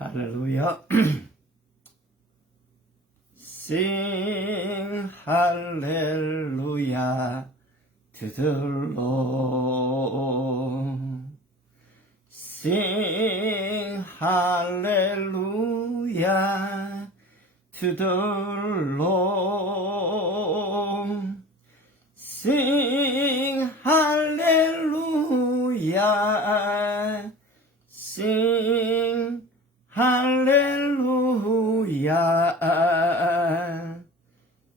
할렐루야. Sing hallelujah to the Lord. Sing hallelujah to the Lord. Sing hallelujah. Sing hallelujah.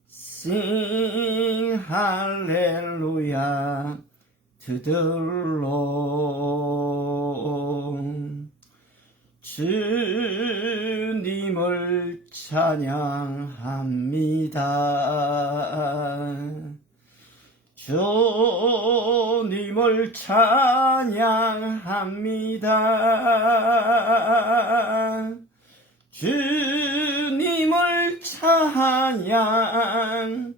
Sing hallelujah to the Lord. 주님을 찬양합니다. 주님을 찬양합니다. 주님을 찬양,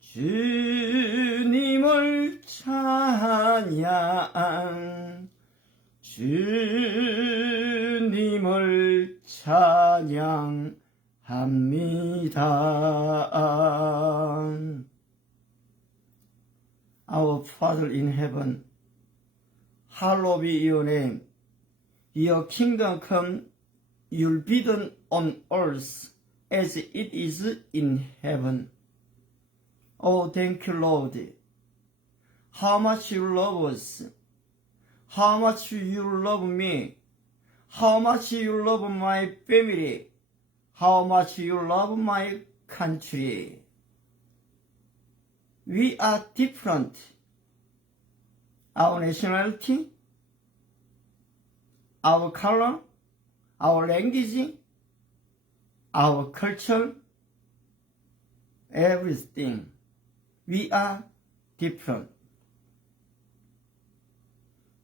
주님을 찬양, 주님을 찬양합니다. Our Father in heaven, hallowed be your name. Your kingdom come, your be done on earth as it is in heaven. Oh, thank you, Lord. How much you love us. How much you love me. How much you love my family. How much you love my country. We are different. Our nationality, our color, our language, our culture, everything. We are different.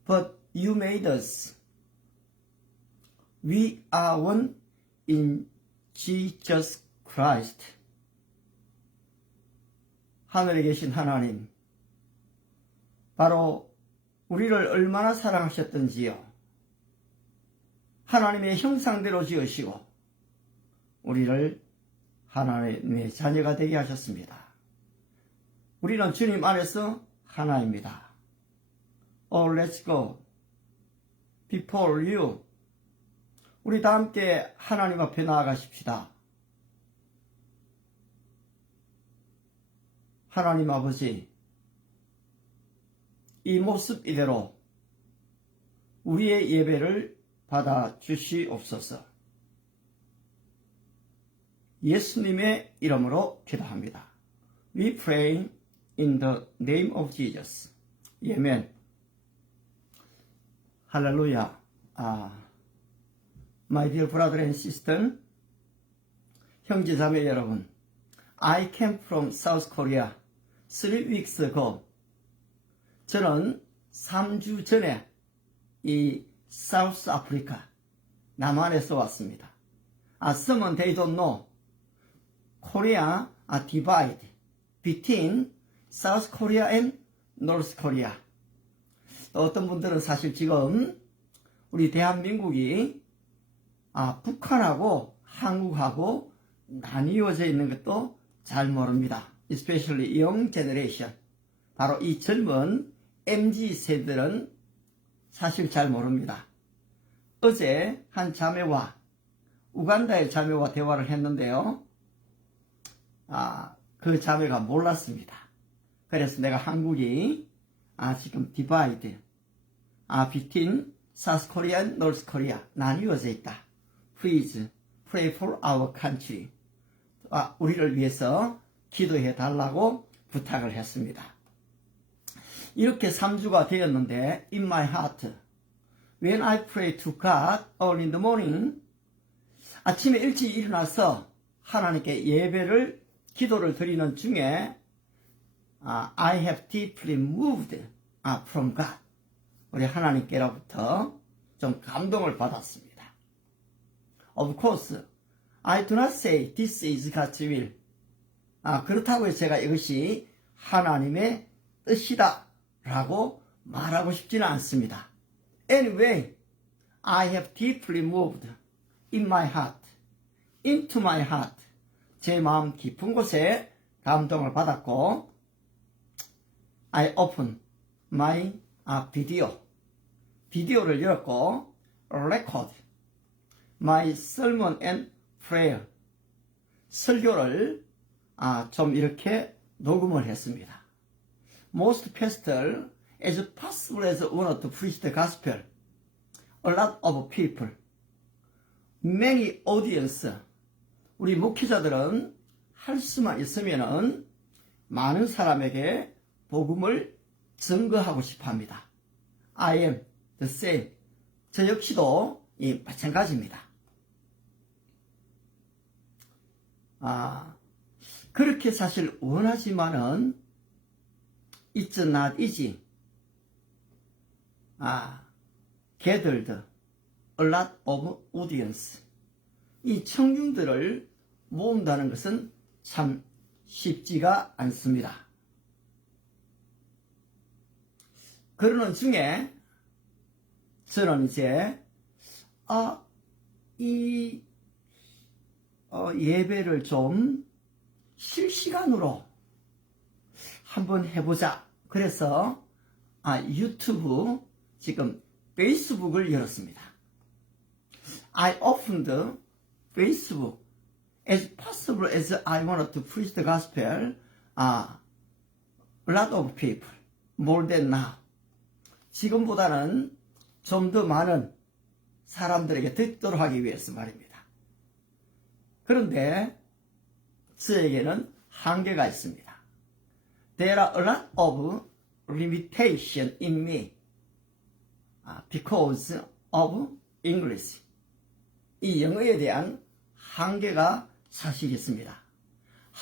But you made us. We are one in Jesus Christ. 하늘에 계신 하나님, 바로 우리를 얼마나 사랑하셨던지요. 하나님의 형상대로 지으시고 우리를 하나님의 자녀가 되게 하셨습니다. 우리는 주님 안에서 하나입니다. Oh, let's go. Before you. 우리 다 함께 하나님 앞에 나아가십시다. 하나님 아버지, 이 모습 이대로 우리의 예배를 받아 주시옵소서. 예수님의 이름으로 기도합니다. We pray in the name of Jesus. 아멘. 할렐루야. My dear brother and sister, 형제 자매 여러분, I came from South Korea 3 weeks ago. 저는 3주 전에 이 South Africa, 남한에서 왔습니다. Some they don't know. Korea are divided between South Korea and North Korea. 어떤 분들은 사실 지금 우리 대한민국이 북한하고 한국하고 나뉘어져 있는 것도 잘 모릅니다. Especially young generation. 바로 이 젊은 MZ 세대들은 사실 잘 모릅니다. 어제 한 자매와 우간다의 자매와 대화를 했는데요. 그 자매가 몰랐습니다. 그래서 내가 한국이 지금 divide between South Korea and North Korea 나뉘어져 있다. Please pray for our country. 우리를 위해서 기도해 달라고 부탁을 했습니다. 이렇게 3주가 되었는데 in my heart, when I pray to God early in the morning, 아침에 일찍 일어나서 하나님께 예배를 기도를 드리는 중에 I have deeply moved from God. 우리 하나님께로부터 좀 감동을 받았습니다. Of course, I do not say this is God's will. 그렇다고 해서 제가 이것이 하나님의 뜻이다 라고 말하고 싶지는 않습니다. Anyway, I have deeply moved in my heart, into my heart. 제 마음 깊은 곳에 감동을 받았고, I open my video. 비디오를 열었고, record my sermon and prayer. 설교를 좀 이렇게 녹음을 했습니다. Most pastors, as possible as wanted to preach the gospel, a lot of people, many audience. 우리 목회자들은 할 수만 있으면은 많은 사람에게 복음을 증거하고 싶어 합니다. I am the same. 저 역시도 마찬가지입니다. 그렇게 사실 원하지만은 it's not easy. gathered a lot of audience. 이 청중들을 모은다는 것은 참 쉽지가 않습니다. 그러는 중에 저는 이제 이 예배를 좀 실시간으로 한번 해보자. 그래서 유튜브, 지금 페이스북을 열었습니다. I opened Facebook as possible as I wanted to preach the gospel. A lot of people, more than now. 지금보다는 좀 더 많은 사람들에게 듣도록 하기 위해서 말입니다. 그런데 저에게는 한계가 있습니다. There are a lot of limitations in me because of English. 이 영어에 대한 한계가 사실 있습니다.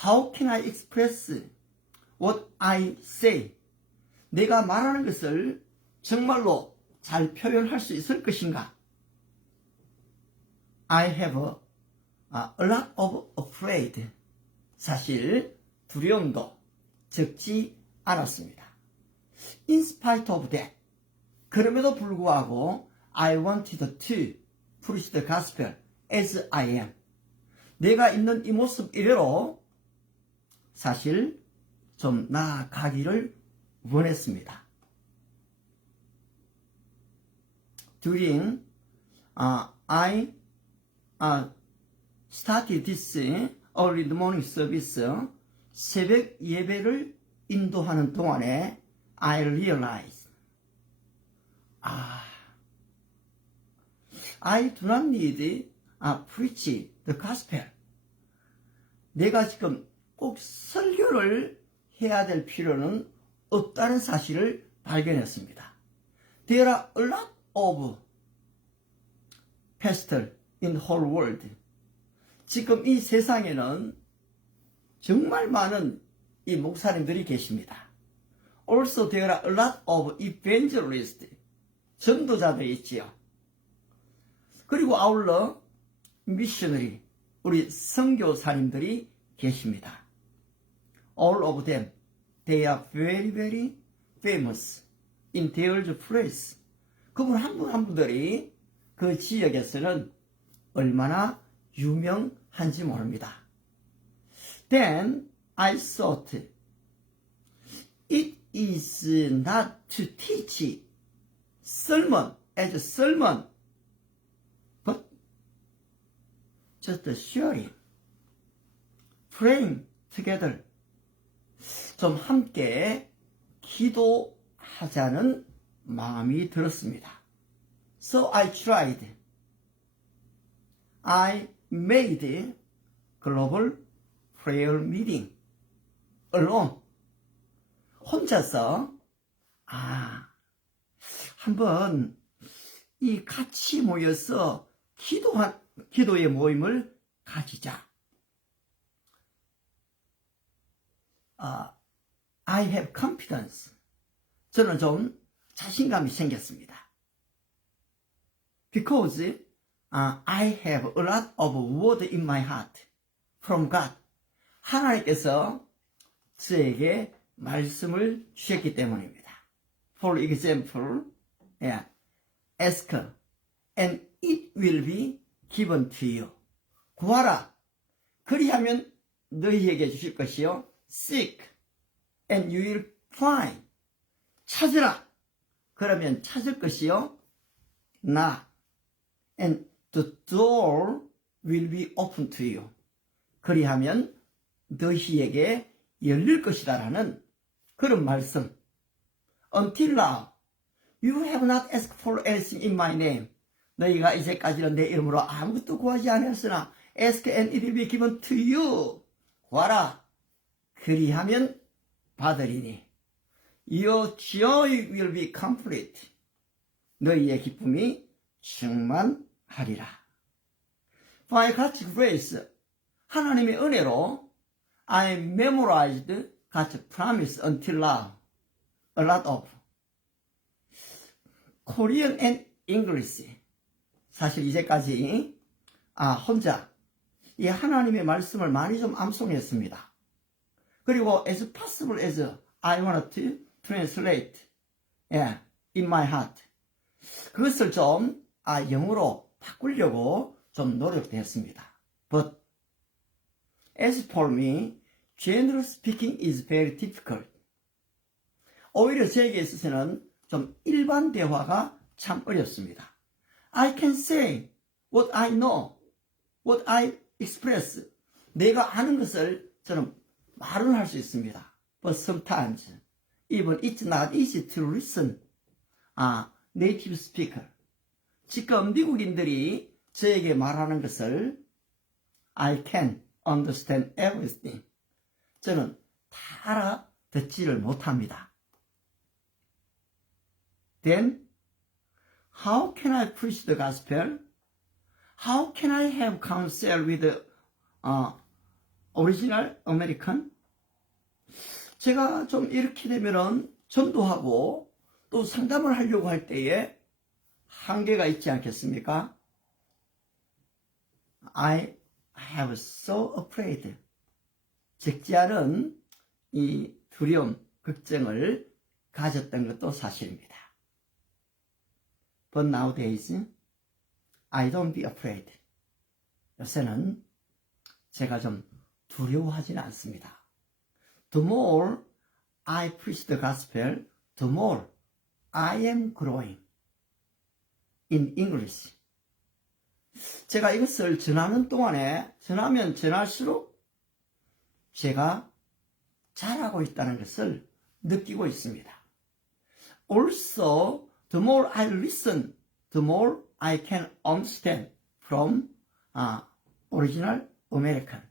How can I express what I say? 내가 말하는 것을 정말로 잘 표현할 수 있을 것인가? I have a lot of afraid. 사실 두려움도 적지 않았습니다. In spite of that, 그럼에도 불구하고 I wanted to preach the gospel as I am. 내가 있는 이 모습 이대로 사실 좀 나아가기를 원했습니다. During I started this early morning service, 새벽 예배를 인도하는 동안에 I realized I do not need preach the gospel. 내가 지금 꼭 설교를 해야 될 필요는 없다는 사실을 발견했습니다. There are a lot of pastors in the whole world. 지금 이 세상에는 정말 많은 이 목사님들이 계십니다. Also there are a lot of evangelists. 전도자들이 있지요. 그리고 아울러 missionary, 우리 선교사님들이 계십니다. All of them, they are very, very famous in their place. 그분 한 분 한 분들이 그 지역에서는 얼마나 유명한지 모릅니다. Then I thought, it is not to teach sermon as a sermon, but just sharing, praying together. 좀 함께 기도하자는 마음이 들었습니다. So I tried. I made global prayer meeting alone. 혼자서 한번 이 같이 모여서 기도의 모임을 가지자. I have confidence. 저는 좀 자신감이 생겼습니다. Because I have a lot of word in my heart from God. 하나님께서 저에게 말씀을 주셨기 때문입니다. For example, ask and it will be given to you. 구하라. 그리하면 너희에게 주실 것이요. Seek and you will find. 찾으라. 그러면 찾을 것이요. Knock and the door will be open to you. 그리하면 너희에게 열릴 것이다라는 그런 말씀. Until now, you have not asked for anything in my name. 너희가 이제까지는 내 이름으로 아무것도 구하지 않았으나 ask and it will be given to you. 구하라. 그리하면 받으리니. Your joy will be complete. 너희의 기쁨이 충만하리라. By God's grace, 하나님의 은혜로 I memorized God's promise until now. A lot of Korean and English. 사실 이제까지 혼자 이 하나님의 말씀을 많이 좀 암송했습니다. 그리고 as possible as I want to translate in my heart. 그것을 좀 영어로 바꾸려고 좀 노력도 했습니다. But as for me, general speaking is very difficult. 오히려 저에게 있어서는 좀 일반 대화가 참 어렵습니다. I can say what I know, what I express. 내가 아는 것을 저는 말을 할 수 있습니다. But sometimes, even it's not easy to listen. native speaker. 지금 미국인들이 저에게 말하는 것을 I can understand everything. 저는 다 알아듣지를 못합니다. Then, how can I preach the gospel? How can I have counsel with the original American? 제가 좀 이렇게 되면은 전도하고 또 상담을 하려고 할 때에 한계가 있지 않겠습니까? I have so afraid. 적지 않은 이 두려움, 걱정을 가졌던 것도 사실입니다. But nowadays, I don't be afraid. 요새는 제가 좀 두려워하지는 않습니다. The more I preach the gospel, the more I am growing in English. 제가 이것을 전하는 동안에 전하면 전할수록 제가 잘하고 있다는 것을 느끼고 있습니다. Also, the more I listen, the more I can understand from original American.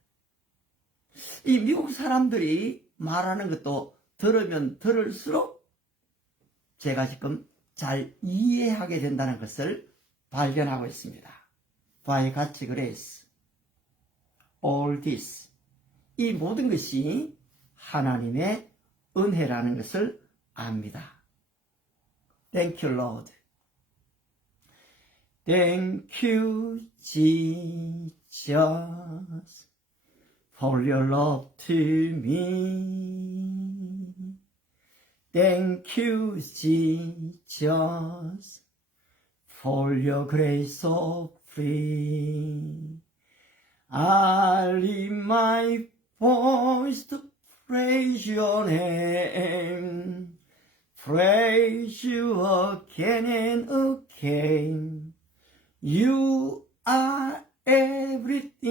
이 미국 사람들이 말하는 것도 들으면 들을수록 제가 지금 잘 이해하게 된다는 것을 발견하고 있습니다. By God's grace, all this. 이 모든 것이 하나님의 은혜라는 것을 압니다. Thank you, Lord. Thank you, Jesus, for your love to me. Thank you, Jesus, for your grace so free. I lift my voice to praise your name. Praise you again and again. You are everything.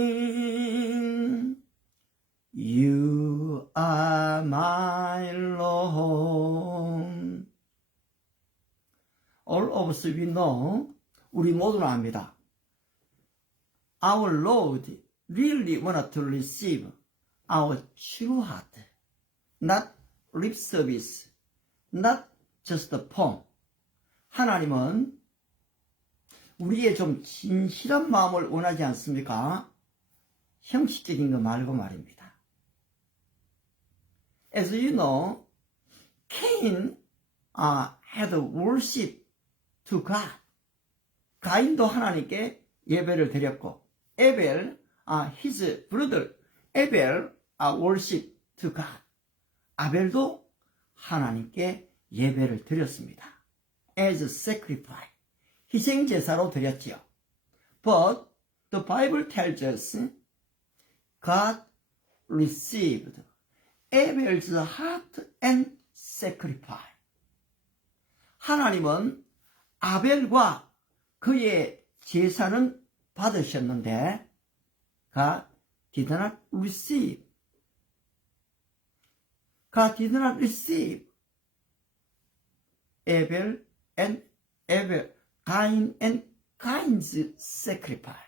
You are my Lord. All of us we know, 우리 모두는 압니다. Our Lord really wanted to receive our true heart, not lip service, not just a form. 하나님은 우리의 좀 진실한 마음을 원하지 않습니까? 형식적인 거 말고 말입니다. As you know, Cain had worship to God. 가인도 하나님께 예배를 드렸고, 에벨, his brother, 에벨, worship to God. 아벨도 하나님께 예배를 드렸습니다. As sacrifice. 희생제사로 드렸지요. But The Bible tells us God received Abel's heart and sacrifice. 하나님은 아벨과 그의 제사는 받으셨는데 God did not receive. God did not receive Abel and Cain and Cain's sacrifice.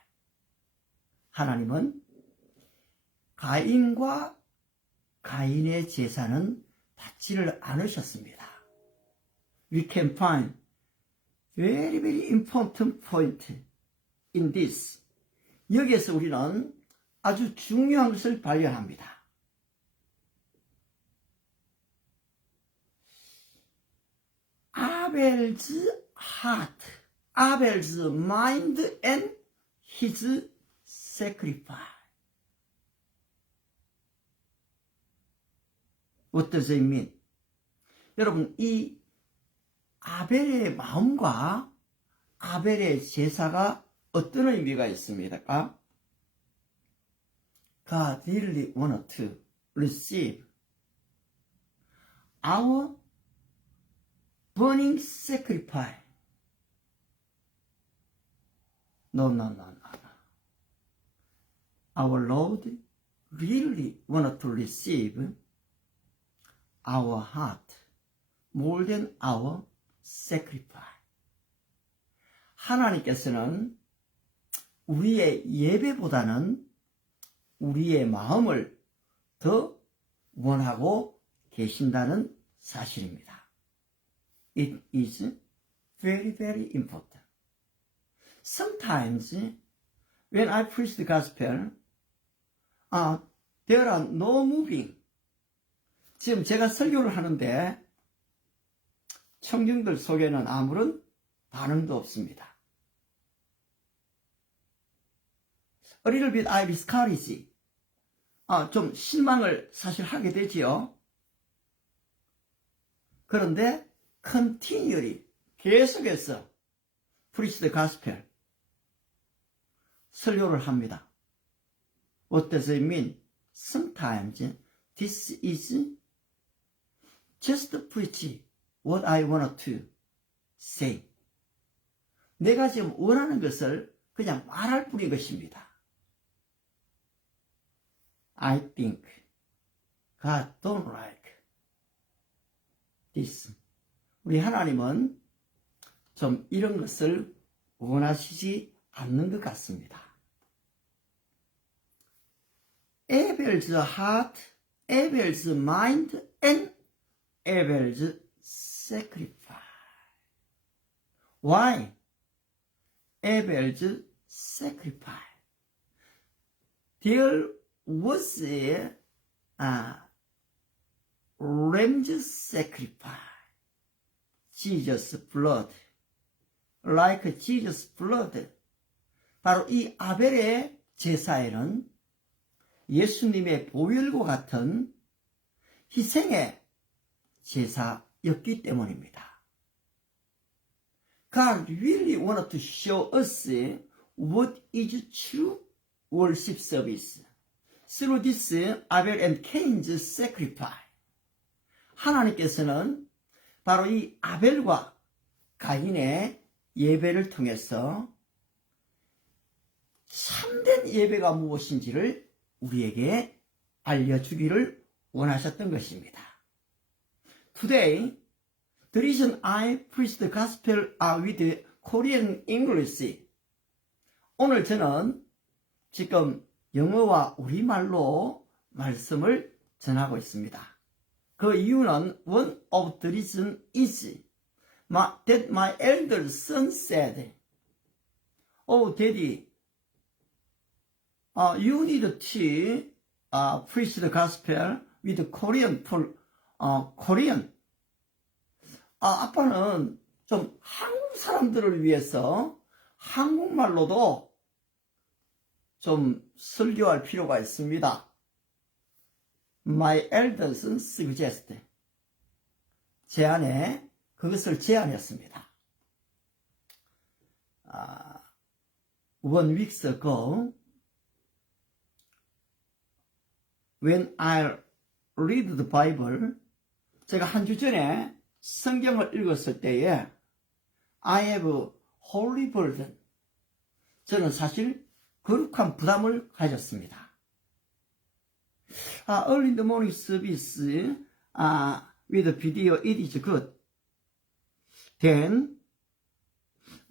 하나님은 가인과 가인의 제사는 받지를 않으셨습니다. We can find very important point in this. 여기에서 우리는 아주 중요한 것을 발견합니다. Abel's heart, Abel's mind and his sacrifice. What does it mean? 여러분, 이 아벨의 마음과 아벨의 제사가 어떤 의미가 있습니까? God really wanted to receive our burning sacrifice. No. Our Lord really wanted to receive our heart more than our sacrifice. 하나님께서는 우리의 예배보다는 우리의 마음을 더 원하고 계신다는 사실입니다. It is very important. Sometimes when I preach the gospel, there are no moving. 지금 제가 설교를 하는데 청중들 속에는 아무런 반응도 없습니다. A little bit I discourage. 좀 실망을 사실 하게 되지요. 그런데 continually 계속해서 preach the gospel 설교를 합니다. What does it mean? Sometimes this is just preach what I want to say. 내가 지금 원하는 것을 그냥 말할 뿐인 것입니다. I think God don't like this. 우리 하나님은 좀 이런 것을 원하시지 않는 것 같습니다. Abel's heart, Abel's mind, and Abel's sacrifice. Why? Abel's sacrifice. There was a ram's sacrifice. Jesus' blood. Like Jesus' blood. 바로 이 아벨의 제사에는 예수님의 보혈과 같은 희생의 제사였기 때문입니다. God really wanted to show us what is true worship service through this Abel and Cain's sacrifice. 하나님께서는 바로 이 아벨과 가인의 예배를 통해서 참된 예배가 무엇인지를 우리에게 알려주기를 원하셨던 것입니다. Today, the reason I preach the gospel with Korean English. 오늘 저는 지금 영어와 우리말로 말씀을 전하고 있습니다. 그 이유는 one of the reasons is that my elder son said, "Oh, Daddy, you need to preach the gospel with Korean Korean. 아빠는 좀 한국 사람들을 위해서 한국말로도 좀 설교할 필요가 있습니다." My elder son suggested. 그것을 제안했습니다. 1 week ago, when I read the Bible, 제가 한 주 전에 성경을 읽었을 때에 I have holy burden. 저는 사실 거룩한 부담을 가졌습니다. Early in the morning service with video, it is good. Then,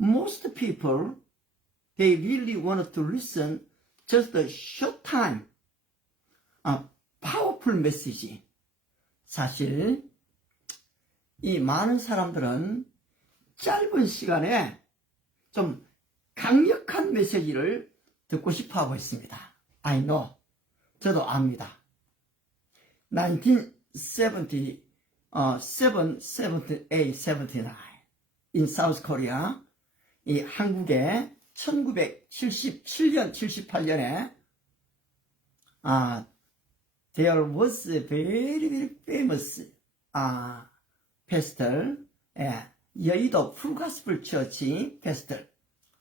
most people, they really want to listen just a short time. powerful message. 사실 이 많은 사람들은 짧은 시간에 좀 강력한 메시지를 듣고 싶어 하고 있습니다. I know. 저도 압니다. 1978, 79, in South Korea, 이 한국에 1977년, 78년에 there was a very, very famous pastor, 여의도 풀가스플 처치 pastor,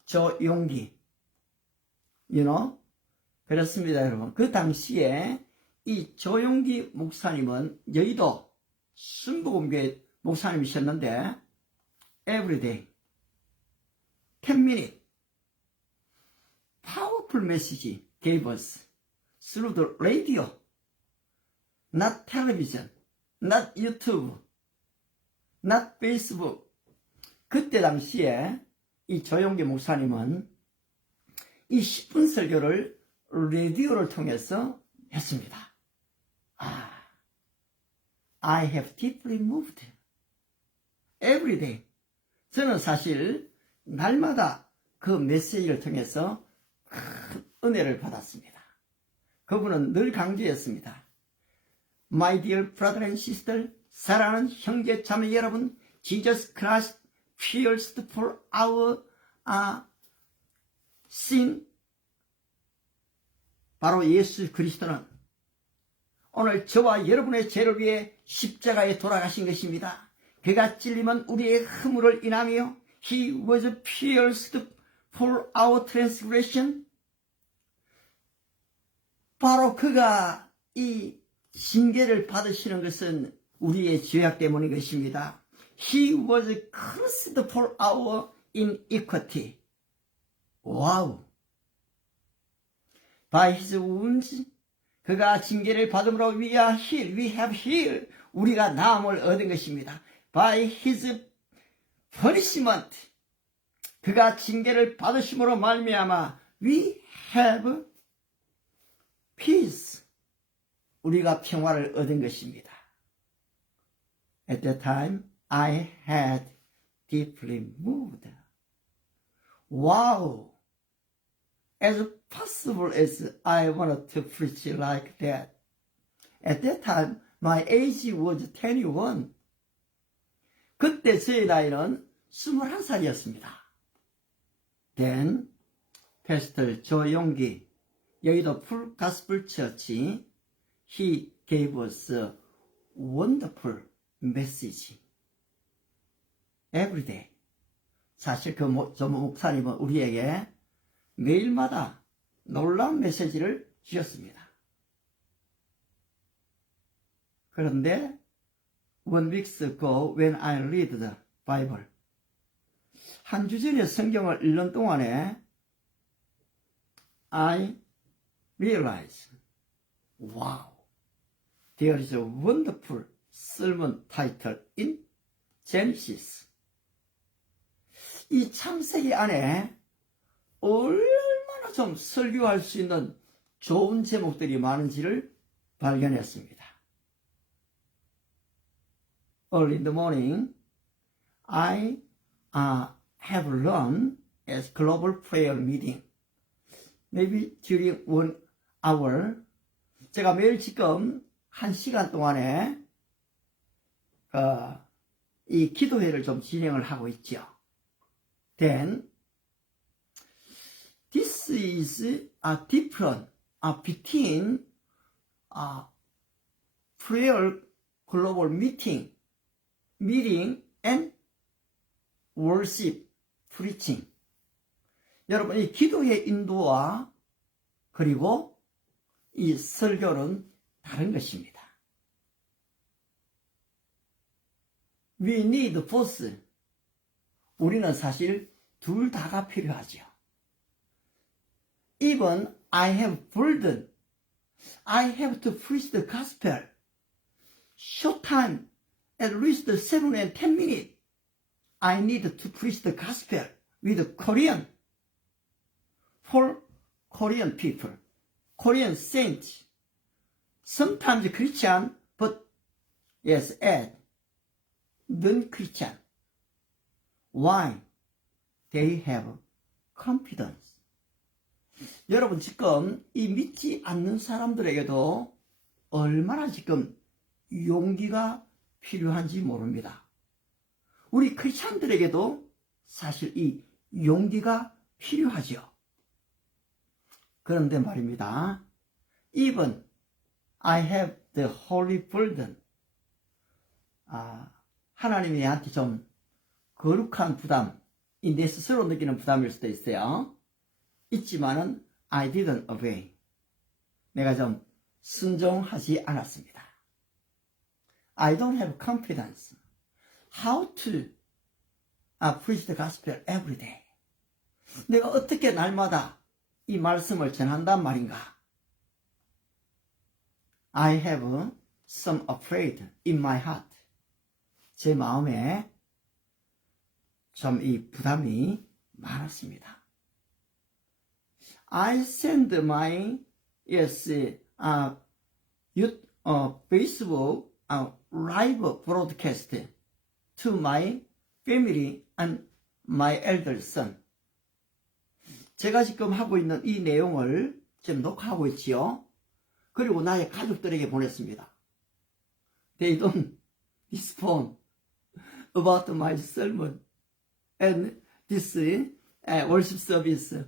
조용기, you know? 그렇습니다, 여러분. 그 당시에 이 조용기 목사님은 여의도 순복음교회 목사님이셨는데, everyday, 10 minutes, powerful message gave us through the radio, not television, not YouTube, not Facebook. 그때 당시에 이 조용기 목사님은 이 10분 설교를 라디오를 통해서 했습니다. I have deeply moved. Every day. 저는 사실 날마다 그 메시지를 통해서 큰 은혜를 받았습니다. 그분은 늘 강조했습니다. My dear brother and sister, 사랑하는 형제 자매 여러분, Jesus Christ pierced for our sin. 바로 예수 그리스도는 오늘 저와 여러분의 죄를 위해 십자가에 돌아가신 것입니다. 그가 찔림은 우리의 허물을 인하며 He was pierced for our transgression. 바로 그가 이 징계를 받으시는 것은 우리의 죄악 때문인 것입니다. He was cursed for our iniquity. 와우. By his wounds, 그가 징계를 받음으로 we have healed. 우리가 나음을 얻은 것입니다. By his punishment, 그가 징계를 받으심으로 말미암아 we have peace. 우리가 평화를 얻은 것입니다. At that time, I had deeply moved. Wow! As possible as I wanted to preach like that. At that time, my age was 21. 그때 저의 나이는 21살이었습니다. Then, Pastor 조용기, 여의도 풀 가스플 처치, he gave us a wonderful message. Every day. 사실 저 목사님은 우리에게 매일마다 놀라운 메시지를 주셨습니다. 그런데 1 week ago when I read the Bible, 한 주 전에 성경을 읽는 동안에 I realized, wow, there is a wonderful sermon title in Genesis. 이 창세기 안에 얼마나 좀 설교할 수 있는 좋은 제목들이 많은지를 발견했습니다. Early in the morning, I have learned as global prayer meeting. Maybe during 1 hour, 제가 매일 지금 1시간 동안에 이 기도회를 좀 진행을 하고 있죠. Then, this is a different between prayer global meeting and worship preaching. 여러분, 이 기도의 인도와 그리고 이 설교는 다른 것입니다. We need both. 우리는 사실 둘 다가 필요하죠. Even I have burden, I have to preach the gospel. Short time, at least 7 and 10 minutes. I need to preach the gospel with Korean, for Korean people, Korean saints. Sometimes Christian, but yes, add, non-Christian. Why? They have confidence. 여러분, 지금 이 믿지 않는 사람들에게도 얼마나 지금 용기가 필요한지 모릅니다. 우리 크리스찬들에게도 사실 이 용기가 필요하죠. 그런데 말입니다. Even I have the holy burden. 하나님이 나한테 좀 거룩한 부담, 내 스스로 느끼는 부담일 수도 있어요. 있지만은 I didn't obey. 내가 좀 순종하지 않았습니다. I don't have confidence. How to preach the gospel every day. 내가 어떻게 날마다 이 말씀을 전한단 말인가? I have some afraid in my heart. 제 마음에 좀 이 부담이 많았습니다. I send my Facebook live broadcast to my family and my elder son. 제가 지금 하고 있는 이 내용을 지금 녹화하고 있지요. 그리고 나의 가족들에게 보냈습니다. They don't respond about my sermon and this worship service.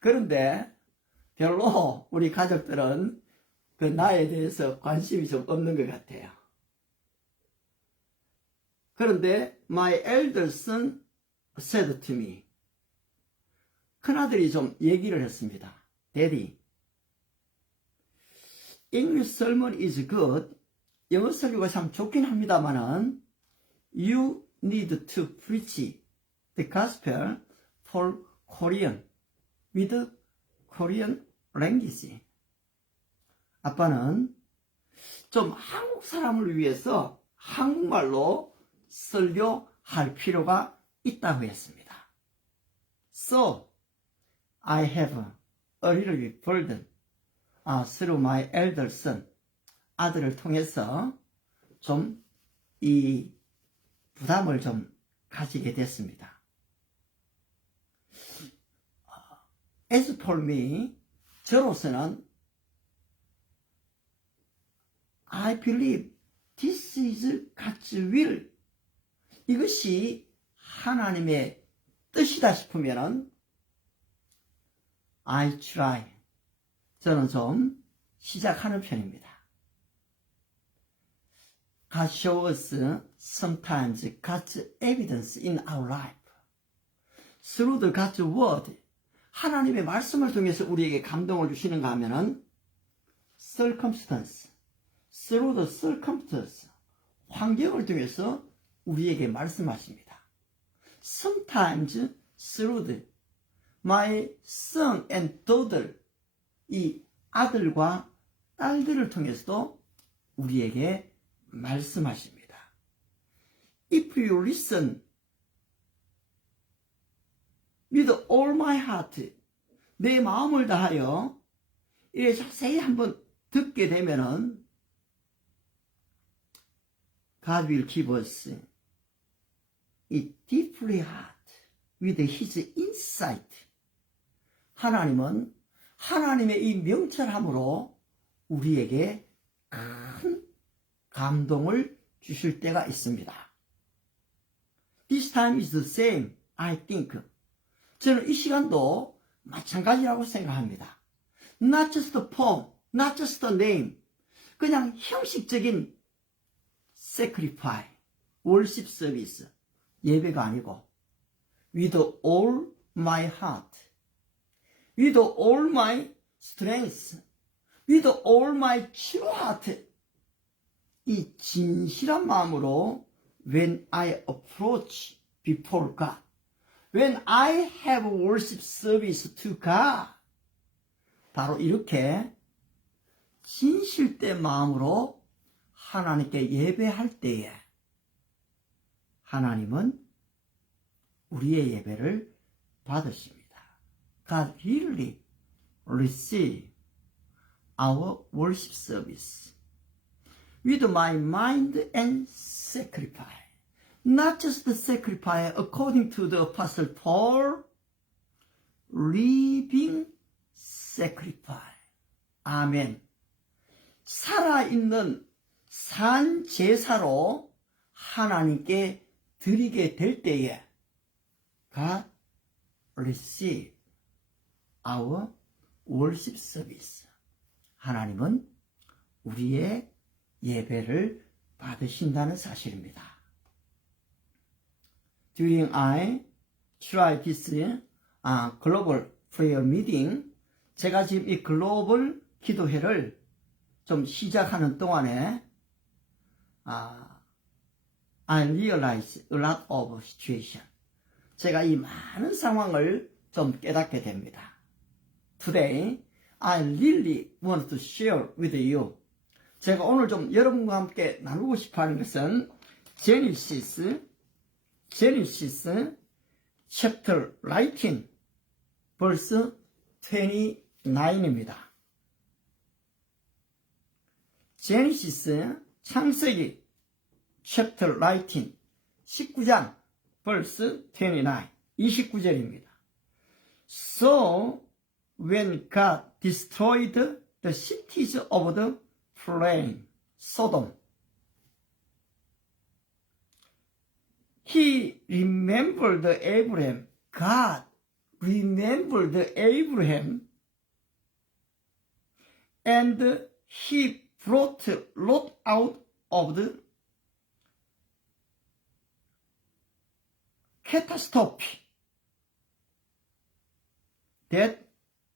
그런데 별로 우리 가족들은 그 나에 대해서 관심이 좀 없는 것 같아요. 그런데 my elder son said to me. 큰아들이 좀 얘기를 했습니다. Daddy, English sermon is good. 영어 설교가 참 좋긴 합니다만은 you need to preach the gospel for Korean with Korean language. 아빠는 좀 한국 사람을 위해서 한국말로 설교할 필요가 있다고 했습니다. So, I have a little bit burden through my elder son. 아들을 통해서 좀 이 부담을 좀 가지게 됐습니다. As for me, 저로서는 I believe this is God's will. 이것이 하나님의 뜻이다 싶으면은 I try. 저는 좀 시작하는 편입니다. God shows us sometimes God's evidence in our life. Through the God's word. 하나님의 말씀을 통해서 우리에게 감동을 주시는가 하면은 circumstance. Through the circumstance. 환경을 통해서 우리에게 말씀하십니다. Sometimes through the my son and daughter. 이 아들과 딸들을 통해서도 우리에게 말씀하십니다. If you listen with all my heart, 내 마음을 다하여 이래 자세히 한번 듣게 되면은 God will give us a deeply heart with His insight. 하나님은 하나님의 이 명철함으로 우리에게 큰 감동을 주실 때가 있습니다. This time is the same, I think. 저는 이 시간도 마찬가지라고 생각합니다. Not just the form, not just the name. 그냥 형식적인 sacrifice, worship service, 예배가 아니고 with all my heart, with all my strength, with all my true heart. 이 진실한 마음으로 when I approach before God, when I have worship service to God, 바로 이렇게 진실된 마음으로 하나님께 예배할 때에 하나님은 우리의 예배를 받으십니다. God really receive our worship service with my mind and sacrifice. Not just the sacrifice according to the Apostle Paul, living sacrifice. 아멘. 살아있는 산 제사로 하나님께 드리게 될 때에 God receive our worship service. 하나님은 우리의 예배를 받으신다는 사실입니다. During I try this global prayer meeting, 제가 지금 이 글로벌 기도회를 좀 시작하는 동안에 I realize a lot of situation. 제가 이 많은 상황을 좀 깨닫게 됩니다. Today, I really want to share with you. 제가 오늘 좀 여러분과 함께 나누고 싶어 하는 것은 Genesis chapter 19, verse 29입니다. Genesis 창세기 chapter 19, 19장 verse 29, 29절입니다. So when God destroyed the cities of the plain, Sodom, He remembered Abraham. God remembered Abraham, and He brought Lot out of the catastrophe that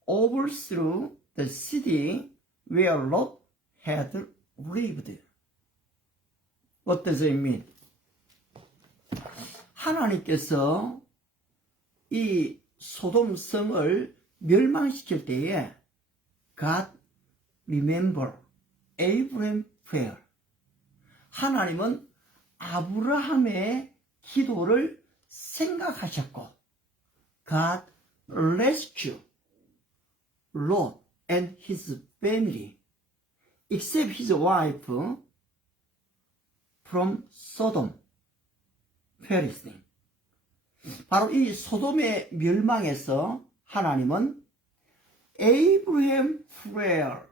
overthrew the city where Lot had lived. What does it mean? 하나님께서 이 소돔성을 멸망시킬 때에 God remember Abraham prayer. 하나님은 아브라함의 기도를 생각하셨고 God rescue Lot and his family except his wife from Sodom. 페리스팅. 바로 이 소돔의 멸망에서 하나님은 에이브라함 프레어,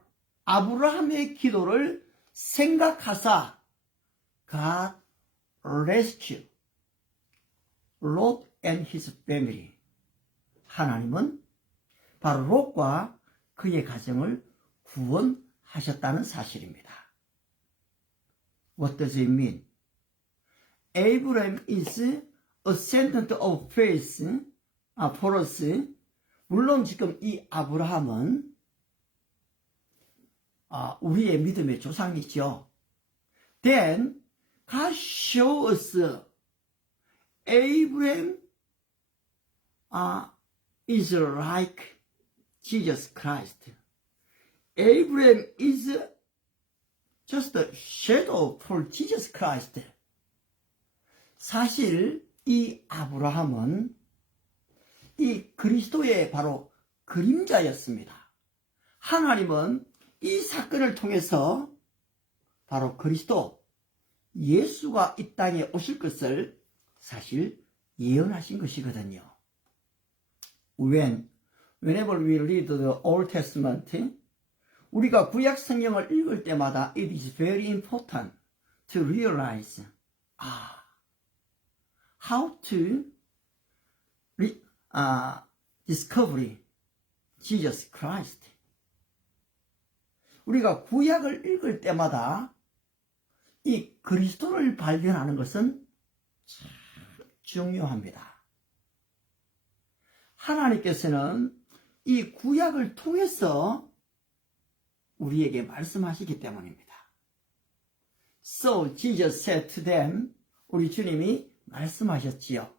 아브라함의 기도를 생각하사 God rescue Lot and his family. 하나님은 바로 롯과 그의 가정을 구원하셨다는 사실입니다. What does it mean? Abraham is a sentence of faith for us. 물론 지금 이 아브라함은 우리의 믿음의 조상이죠. Then God shows us Abraham is like Jesus Christ. Abraham is just a shadow for Jesus Christ. 사실 이 아브라함은 이 그리스도의 바로 그림자였습니다. 하나님은 이 사건을 통해서 바로 그리스도 예수가 이 땅에 오실 것을 사실 예언하신 것이거든요. Whenever we read the Old Testament, 우리가 구약 성경을 읽을 때마다 it is very important to realize how to discover Jesus Christ. 우리가 구약을 읽을 때마다 이 그리스도를 발견하는 것은 참 중요합니다. 하나님께서는 이 구약을 통해서 우리에게 말씀하시기 때문입니다. So Jesus said to them, 우리 주님이 말씀하셨지요.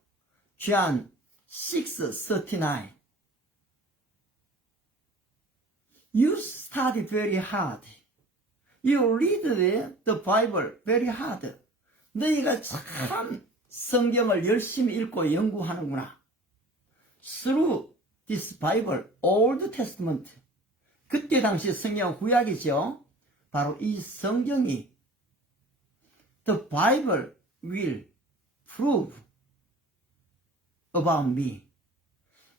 John 6:39 You study very hard. You read the Bible very hard. 너희가 참 성경을 열심히 읽고 연구하는구나. Through this Bible, Old Testament. 그때 당시 성경 구약이죠. 바로 이 성경이 The Bible will prove about me.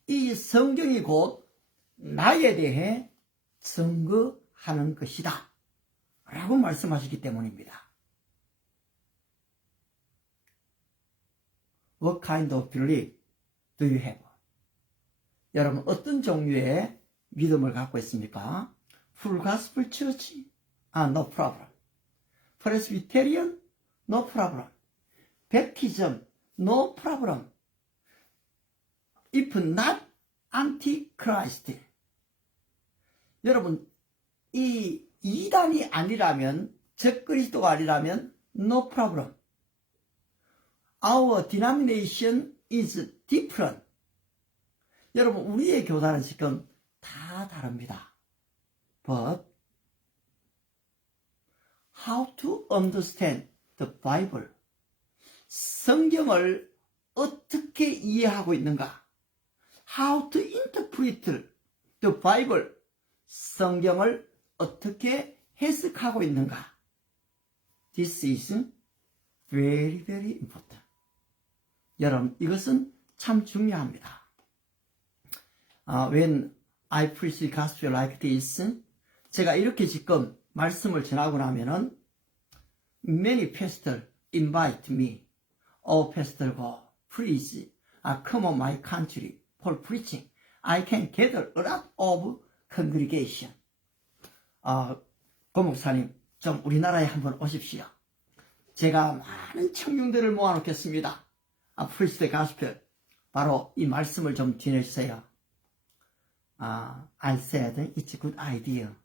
이 성경이 곧 나에 대해 증거하는 것이다. 라고 말씀하시기 때문입니다. What kind of belief do you have? 여러분 어떤 종류의 믿음을 갖고 있습니까? Full Gospel Church? No problem. Presbyterian? No problem. Baptism? No problem. If not Antichrist. 여러분 이 이단이 아니라면 적그리스도가 아니라면 no problem. Our denomination is different. 여러분 우리의 교단은 지금 다 다릅니다. But how to understand the Bible? 성경을 어떻게 이해하고 있는가? How to interpret the Bible? 성경을 어떻게 해석하고 있는가? This is very, very important. 여러분, 이것은 참 중요합니다. When I preach the gospel like this, 제가 이렇게 지금 말씀을 전하고 나면은 many pastors invite me. Oh, pastor, go, please, come on my country for preaching. I can gather a lot of congregation. 고 목사님, 좀 우리나라에 한번 오십시오. 제가 많은 청중들을 모아놓겠습니다. Preach the gospel. 바로 이 말씀을 좀 전해주세요. I said, it's a good idea.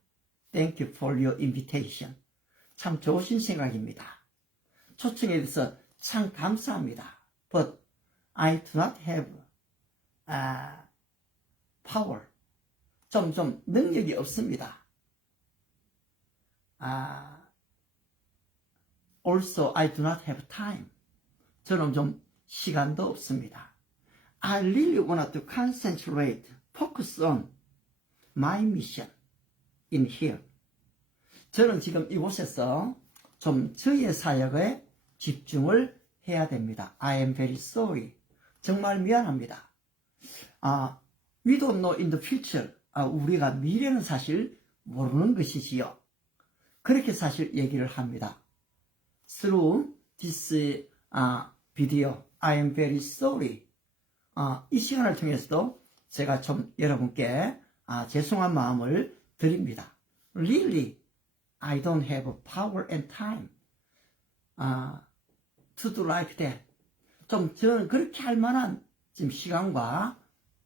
Thank you for your invitation. 참 좋으신 생각입니다. 초청에 대해서 참 감사합니다. But I do not have power. 좀 능력이 없습니다. Also, I do not have time. 저는 좀 시간도 없습니다. I really want to concentrate, focus on my mission in here. 저는 지금 이곳에서 좀 저의 사역에 집중을 해야 됩니다. I am very sorry. 정말 미안합니다. We don't know in the future. 우리가 미래는 사실 모르는 것이지요. 그렇게 사실 얘기를 합니다. Through this video, I am very sorry. 이 시간을 통해서도 제가 좀 여러분께 죄송한 마음을 드립니다. Really, I don't have power and time to do like that. 좀 저는 그렇게 할 만한 지금 시간과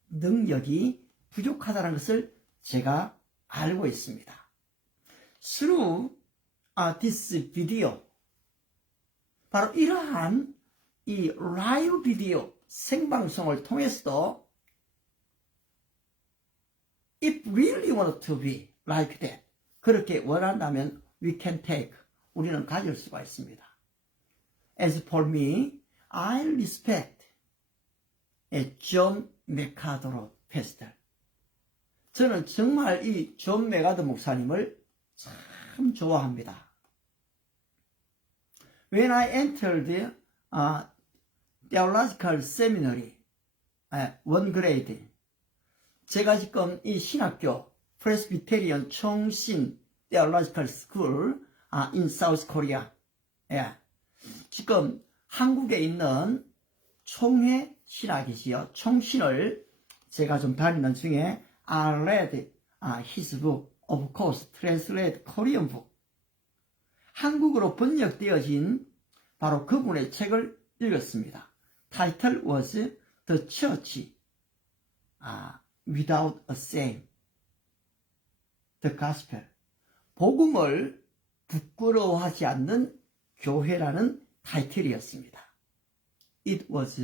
능력이 부족하다는 것을 제가 알고 있습니다. Through this video, 바로 이러한 이 라이브 비디오 생방송을 통해서도 if really want to be like that, 그렇게 원한다면 we can take, 우리는 가질 수가 있습니다. As for me, I respect John MacArthur pastor. 저는 정말 이 존 맥아더 목사님을 참 좋아합니다. When I entered theological seminary, one grade, 제가 지금 이 신학교 프레스비테리언 총신 theological school in South Korea, 지금 한국에 있는 총회 신학이지요. 총신을 제가 좀 다니는 중에 I read his book, of course, translated Korean book. 한국어로 번역되어진 바로 그분의 책을 읽었습니다. Title was The Church without a shame. The gospel. 복음을 부끄러워하지 않는 교회라는 타이틀이었습니다. It was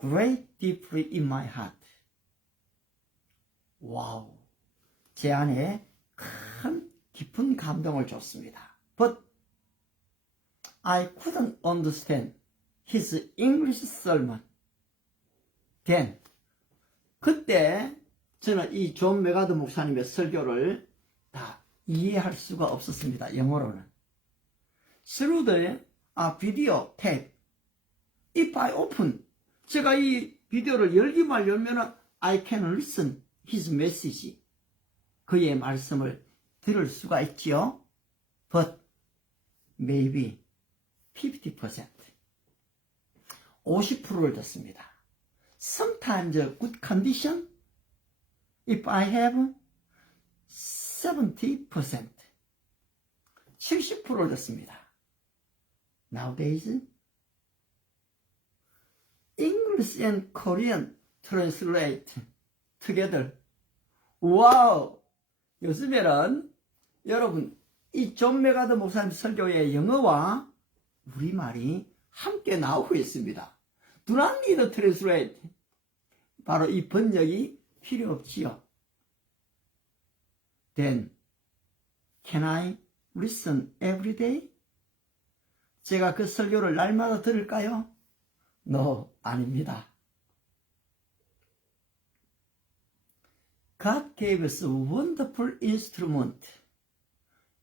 great deeply in my heart. 와우. 제 안에 큰 깊은 감동을 줬습니다. But I couldn't understand his English sermon. Then 그때 저는 이 존 메가드 목사님의 설교를 다 이해할 수가 없었습니다. 영어로는. Through the video tape. If I open, 제가 이 비디오를 열기만 열면 I can listen his message. 그의 말씀을 들을 수가 있지요. But maybe 50%. 50%를 듣습니다. Sometimes good condition. If I have 70%. 70%를 듣습니다. Nowadays, English and Korean translate together. 와우! 요즘에는 여러분 이 존 메가드 목사님 설교의 영어와 우리말이 함께 나오고 있습니다. Do not need a translate. 바로 이 번역이 필요 없지요. Then, can I listen every day? 제가 그 설교를 날마다 들을까요? No, 아닙니다. God gave us a wonderful instrument.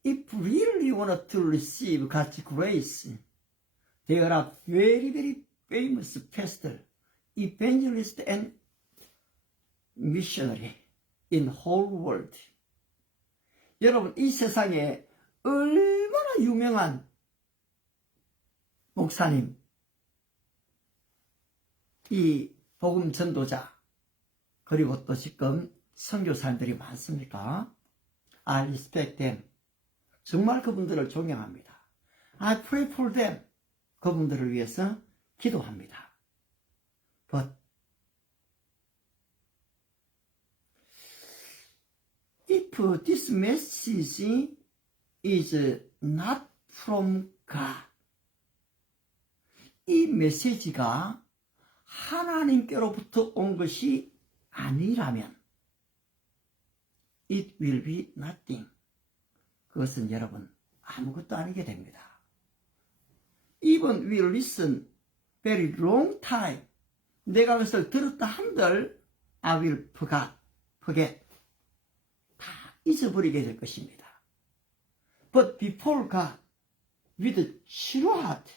If we really want to receive God's grace, there are very, very famous pastors, evangelists, and missionaries in the whole world. 여러분, 이 세상에 얼마나 유명한 목사님, 이 복음 전도자, 그리고 또 지금 선교사님들이 많습니까? I respect them. 정말 그분들을 존경합니다. I pray for them. 그분들을 위해서 기도합니다. But if this message is not from God, 이 메시지가 하나님께로부터 온 것이 아니라면 it will be nothing. 그것은 여러분 아무것도 아니게 됩니다. Even we listen very long time. 내가 그것을 들었다 한들 I will forget. 다 잊어버리게 될 것입니다. But before God, with true heart,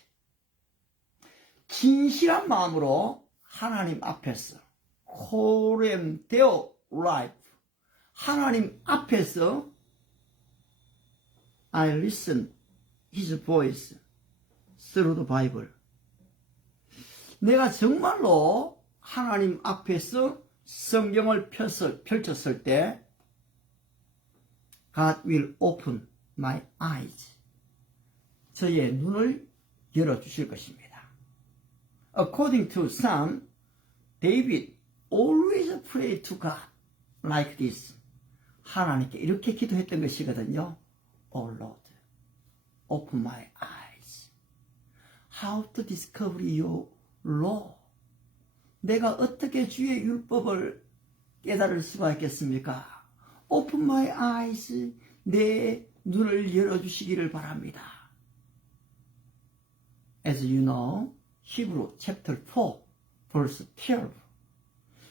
진실한 마음으로 하나님 앞에서 콜렘 데오 라이프, 하나님 앞에서 I listen his voice through the Bible. 내가 정말로 하나님 앞에서 성경을 펼쳤을 때 God will open my eyes. 저의 눈을 열어주실 것입니다. According to some, David always prayed to God like this. 하나님께 이렇게 기도했던 것이거든요. Oh Lord, open my eyes. How to discover your law. 내가 어떻게 주의 율법을 깨달을 수가 있겠습니까? Open my eyes. 내 눈을 열어주시기를 바랍니다. As you know, Hebrew chapter 4, verse 12.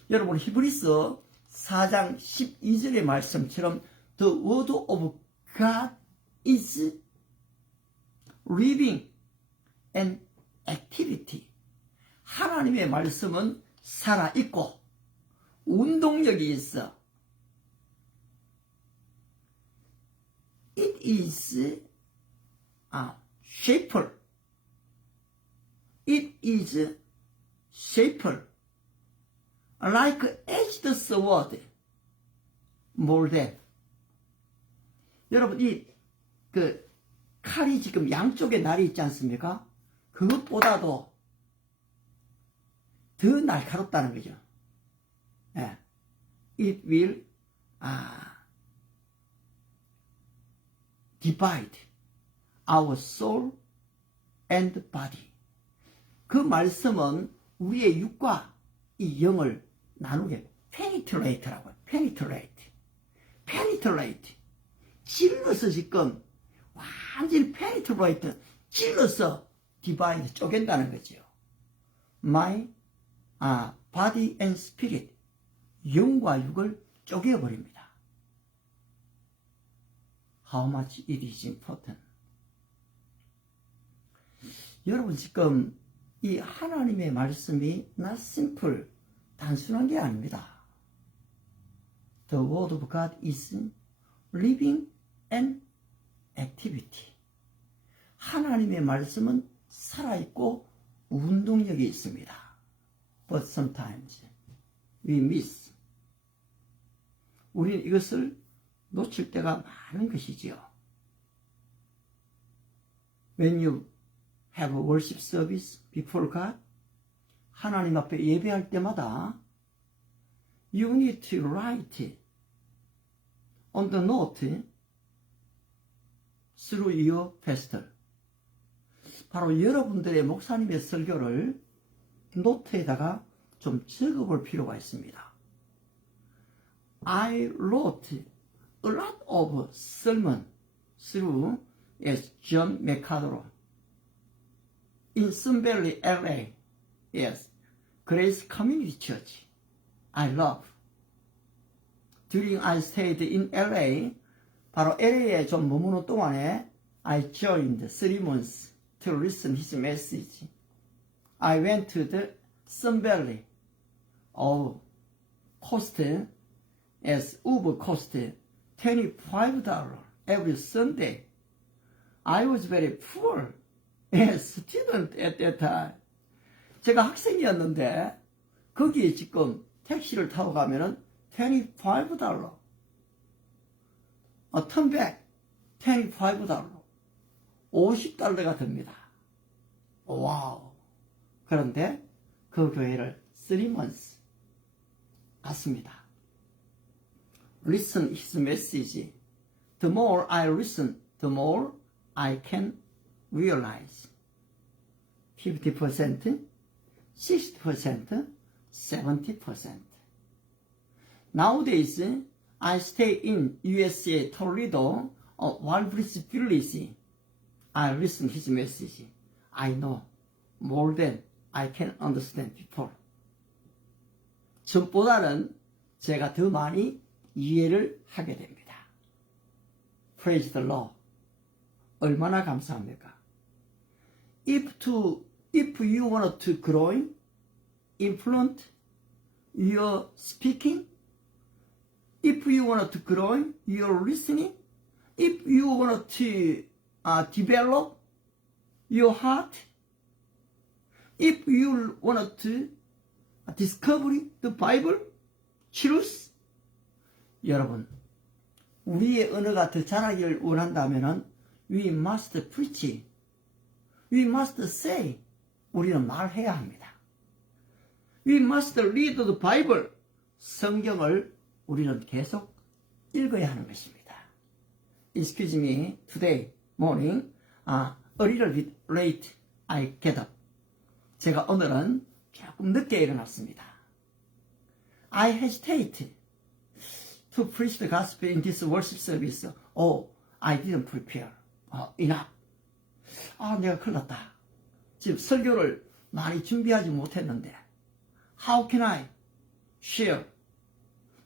여러분, 히브리서 4장 12절의 말씀처럼 The word of God is living and activity. 하나님의 말씀은 살아있고 운동력이 있어. It is shaper. It is shaper. Like edged sword. more than. 여러분, 칼이 지금 양쪽에 날이 있지 않습니까? 그것보다도 더 날카롭다는 거죠. it will divide our soul and body. 그 말씀은 우리의 육과 이 영을 나누게 penetrate라고 해요. penetrate. 찔러서 지금 완전히 penetrate, 찔러서 divide, 쪼갠다는 거죠. My body and spirit, 영과 육을 쪼개버립니다. How much it is important. 여러분 지금 이 하나님의 말씀이 not simple, 단순한 게 아닙니다. The word of God is living and activity. 하나님의 말씀은 살아있고 운동력이 있습니다. But sometimes we miss. 우리는 이것을 놓칠 때가 많은 것이지요. When you have a worship service before God, 하나님 앞에 예배할 때마다 you need to write on the note through your pastor. 바로 여러분들의 목사님의 설교를 노트에다가 좀 적어볼 필요가 있습니다. I wrote a lot of sermon through as John MacArthur in Sun Valley, LA. Yes, Grace Community Church. I love. During I stayed in LA, 바로 LA에 좀 머무는 동안에 I joined 3 months to listen his message. I went to the Sun Valley of cost as Uber cost $25 every Sunday. I was very poor as student at that time. 제가 학생이었는데 거기에 지금 택시를 타고 가면은 $25. turn back $25. $50가 듭니다. 와우. 그런데 그 교회를 3 months 갔습니다. Listen his message. The more I listen, the more I can realize. 50%, 60%, 70%. Nowadays, I stay in USA, Toledo, Walbridge Village. I listen his message. I know more than I can understand before. 전보다는 제가 더 많이 이해를 하게 됩니다. Praise the Lord. 얼마나 감사합니까? If you want to grow, influence your speaking, if you want to grow your listening, if you want to develop your heart, if you want to discover the Bible, truth, 여러분, 우리의 언어가 더 자라기를 원한다면 we must preach, we must say, 우리는 말해야 합니다. We must read the Bible, 성경을 우리는 계속 읽어야 하는 것입니다. Excuse me, today morning, a little bit late I get up. 제가 오늘은 조금 늦게 일어났습니다. I hesitate to preach the gospel in this worship service. Oh, I didn't prepare enough. 내가 큰일 났다. 지금 설교를 많이 준비하지 못했는데 How can I share?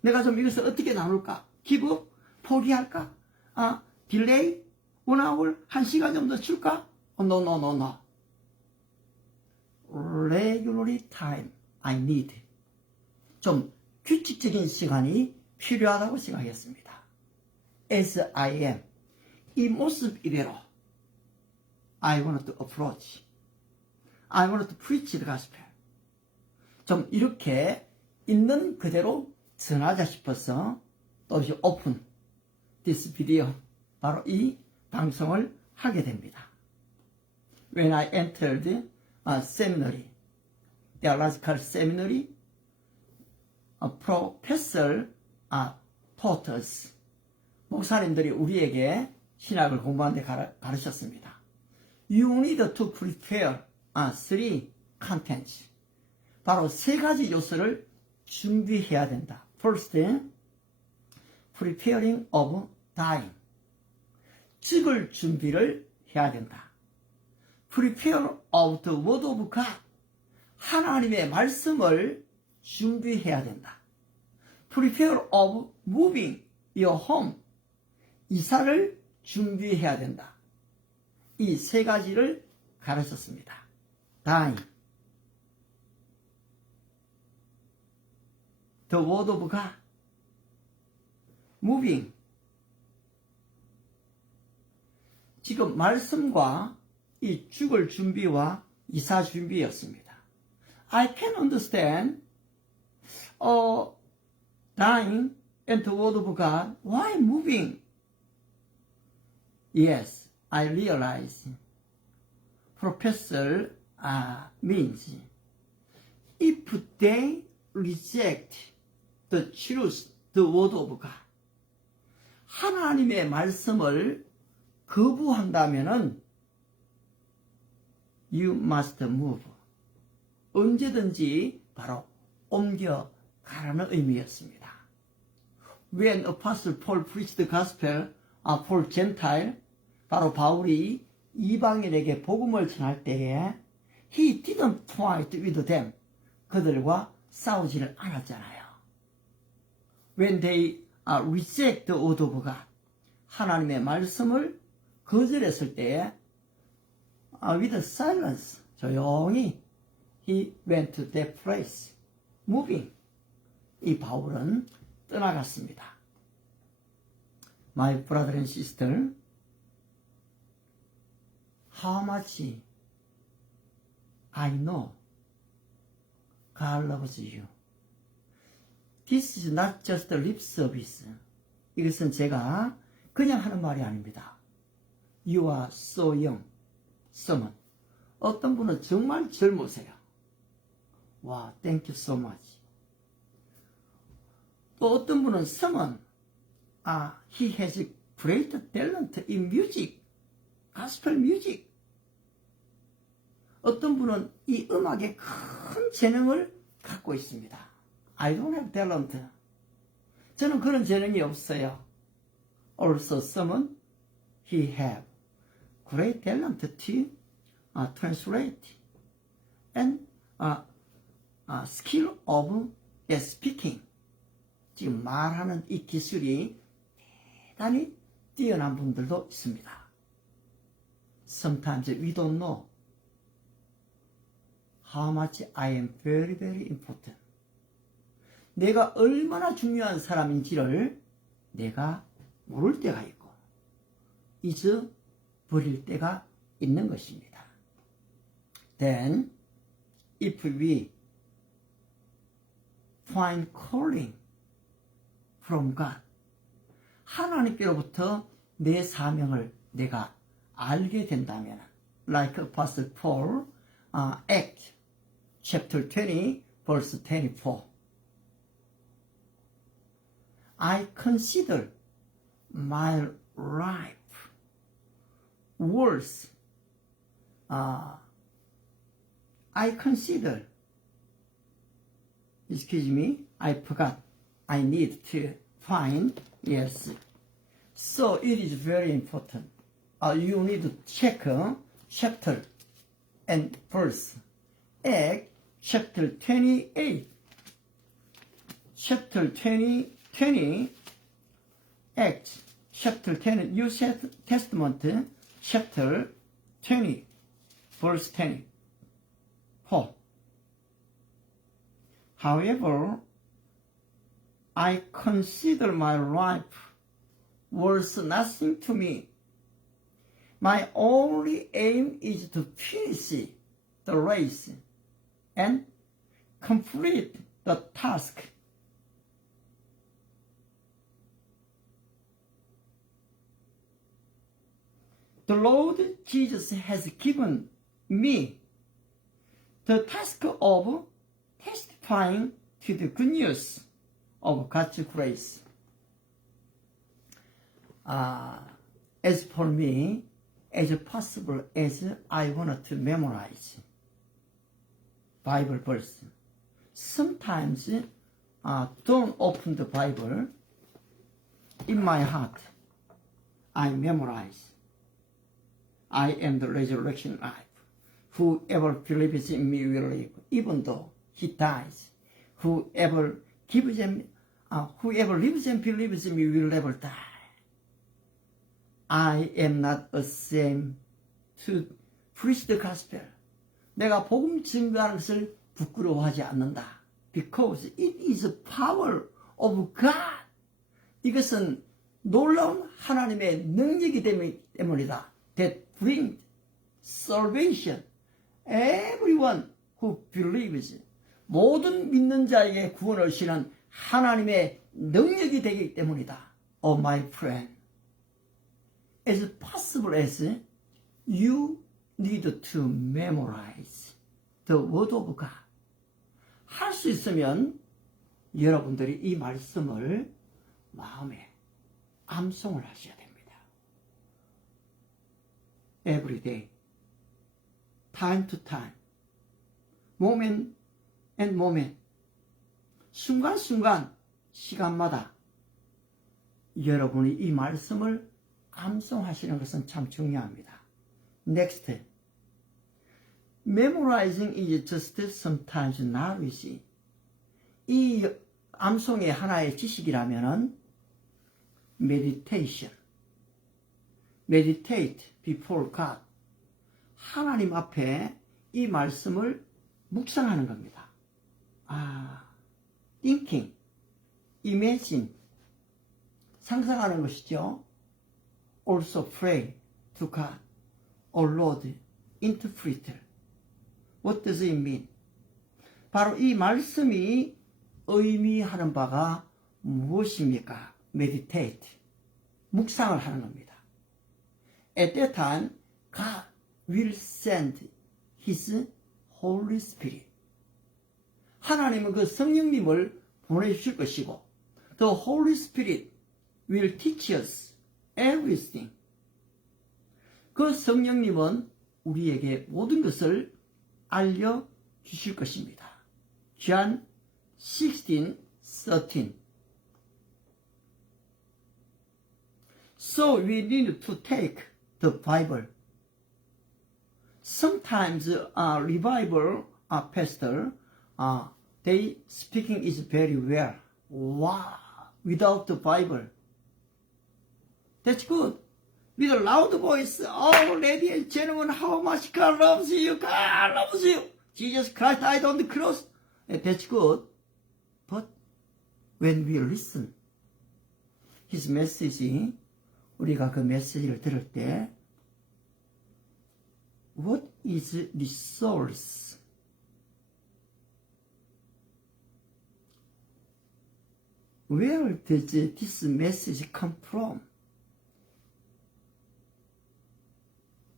내가 좀 이것을 어떻게 나눌까? Give up? 포기할까? Delay? 1 hour? 1시간 정도 줄까? No. Regularly time I need. 좀 규칙적인 시간이 필요하다고 생각했습니다. As I am. 이 모습 이대로 I want to approach. I want to preach the gospel. 좀 이렇게 있는 그대로 전하자 싶어서 또다시 오픈 this video, 바로 이 방송을 하게 됩니다. When I entered a seminary, theological seminary, professor taught us. 목사님들이 우리에게 신학을 공부하는데 가르쳤습니다. You need to prepare three contents. 바로 세 가지 요소를 준비해야 된다. First, preparing of dying. 죽을 준비를 해야 된다. Prepare of the word of God. 하나님의 말씀을 준비해야 된다. Prepare of moving your home. 이사를 준비해야 된다. 이 세 가지를 가르쳤습니다. dying. The word of God. moving. 지금 말씀과 이 죽을 준비와 이사 준비였습니다. I can understand dying and the word of God. Why moving? Yes, I realize. Professor means if they reject the truth, the word of God. 하나님의 말씀을 거부한다면은 you must move. 언제든지 바로 옮겨가라는 의미였습니다. When Apostle Paul preached the gospel for Gentile, 바로 바울이 이방인에게 복음을 전할 때에 he didn't fight with them. 그들과 싸우지를 않았잖아요. When they reject the word of God. 하나님의 말씀을 거절했을 때에 with silence, 조용히 he went to that place, moving. 이 바울은 떠나갔습니다. My brother and sister, how much I know God loves you. This is not just a lip service. 이것은 제가 그냥 하는 말이 아닙니다. You are so young. someone. 어떤 분은 정말 젊으세요. 와, thank you so much. 또 어떤 분은 someone, he has great talent in music, gospel music. 어떤 분은 이 음악에 큰 재능을 갖고 있습니다. I don't have talent. 저는 그런 재능이 없어요. Also someone, he have great talent to translate and skill of speaking. 지금 말하는 이 기술이 대단히 뛰어난 분들도 있습니다. Sometimes we don't know how much I am very, very important. 내가 얼마나 중요한 사람인지를 내가 모를 때가 있고 잊어버릴 때가 있는 것입니다. Then, if we find calling from God, 하나님께로부터 내 사명을 내가 알게 된다면, like Apostle Paul, Acts chapter 20, verse 24. I consider my life worth. I consider. Excuse me, I forgot. I need to find. Yes. So it is very important. You need to check chapter and verse. Acts chapter 28. Chapter 20. Acts chapter 10, New Testament chapter 20, verse 24. However, I consider my life worth nothing to me. My only aim is to finish the race and complete the task. The Lord Jesus has given me the task of testifying to the good news of God's grace. As for me, as possible as I want to memorize Bible verse, sometimes don't open the Bible. In my heart, I memorize. I am the resurrection life. Whoever believes in me will live, even though he dies. Whoever lives and believes in me will never die. I am not ashamed to preach the gospel. 내가 복음 증거하는 것을 부끄러워하지 않는다. Because it is the power of God. 이것은 놀라운 하나님의 능력이 때문이다. That brings salvation. Everyone who believes. 모든 믿는 자에게 구원을 주시는 하나님의 능력이 되기 때문이다. Oh my friend. As possible as you need to memorize the word of God. 할 수 있으면 여러분들이 이 말씀을 마음에 암송을 하셔야 됩니다. Every day, time to time, moment and moment, 순간순간, 시간마다 여러분이 이 말씀을 암송하시는 것은 참 중요합니다. Next, memorizing is just sometimes knowledge. 이 암송의 하나의 지식이라면은 meditation, meditate before God. 하나님 앞에 이 말씀을 묵상하는 겁니다. thinking, imagine, 상상하는 것이죠. Also pray to God, O Lord, interpreter. What does it mean? 바로 이 말씀이 의미하는 바가 무엇입니까? Meditate, 묵상을 하는 겁니다. At that time, God will send His Holy Spirit. 하나님은 그 성령님을 보내주실 것이고, The Holy Spirit will teach us everything. 그 성령님은 우리에게 모든 것을 알려주실 것입니다. John 16:13. So we need to take the Bible. Sometimes revival pastor, they speaking is very well. Wow, without the Bible. That's good. With a loud voice, oh, ladies and gentlemen, how much God loves you. God loves you. Jesus Christ died on the cross. That's good. But when we listen, His message, 우리가 그 메시지를 들을 때, what is the source? Where does this message come from?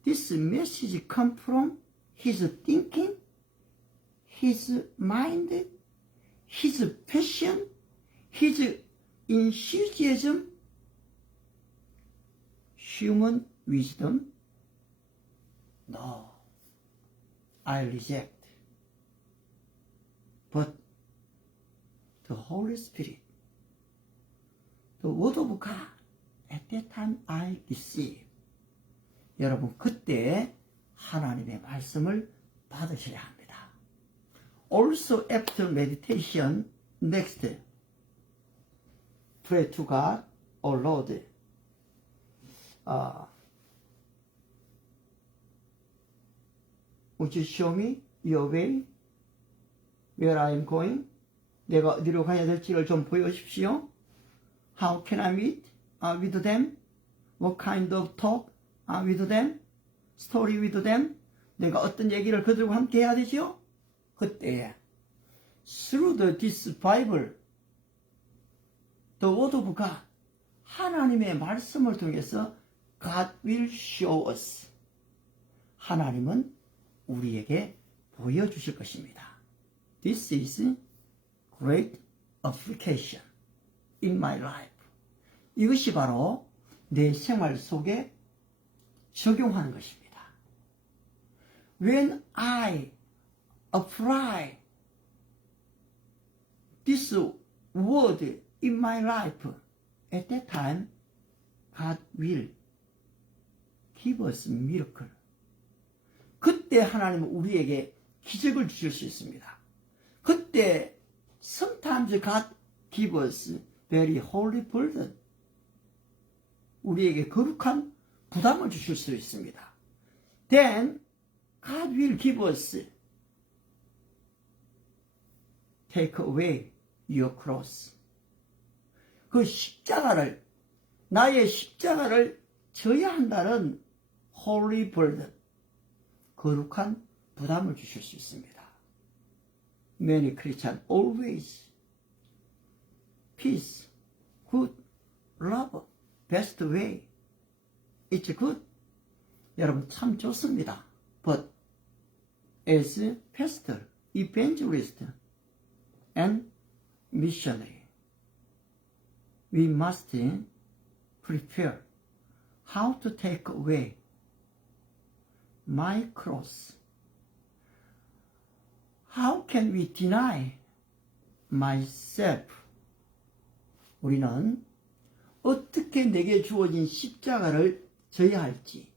This message come from his thinking, his mind, his passion, his enthusiasm, human wisdom? No, I reject. But the Holy Spirit, the Word of God, at that time I receive. 여러분, 그때 하나님의 말씀을 받으셔야 합니다. Also after meditation, next, pray to God, O Lord. Would you show me your way? Where I am going? 내가 어디로 가야 될지를 좀 보여주십시오. How can I meet with them? What kind of talk with them? Story with them? 내가 어떤 얘기를 그들과 함께 해야 되죠? 그때 through this Bible, the Word of God, 하나님의 말씀을 통해서 God will show us. 하나님은 우리에게 보여주실 것입니다. This is great application. in my life. 이것이 바로 내 생활 속에 적용하는 것입니다. When I apply this word in my life, at that time, God will give us miracle. 그때 하나님은 우리에게 기적을 주실 수 있습니다. 그때 sometimes God give us very holy burden. 우리에게 거룩한 부담을 주실 수 있습니다. Then God will give us take away your cross. 그 십자가를, 나의 십자가를 져야 한다는 holy burden, 거룩한 부담을 주실 수 있습니다. Many Christians always peace, good, love, best way. It's good. 여러분 참 좋습니다. But as pastor, evangelist, and missionary, we must prepare how to take away my cross. How can we deny myself? 우리는 어떻게 내게 주어진 십자가를 져야 할지,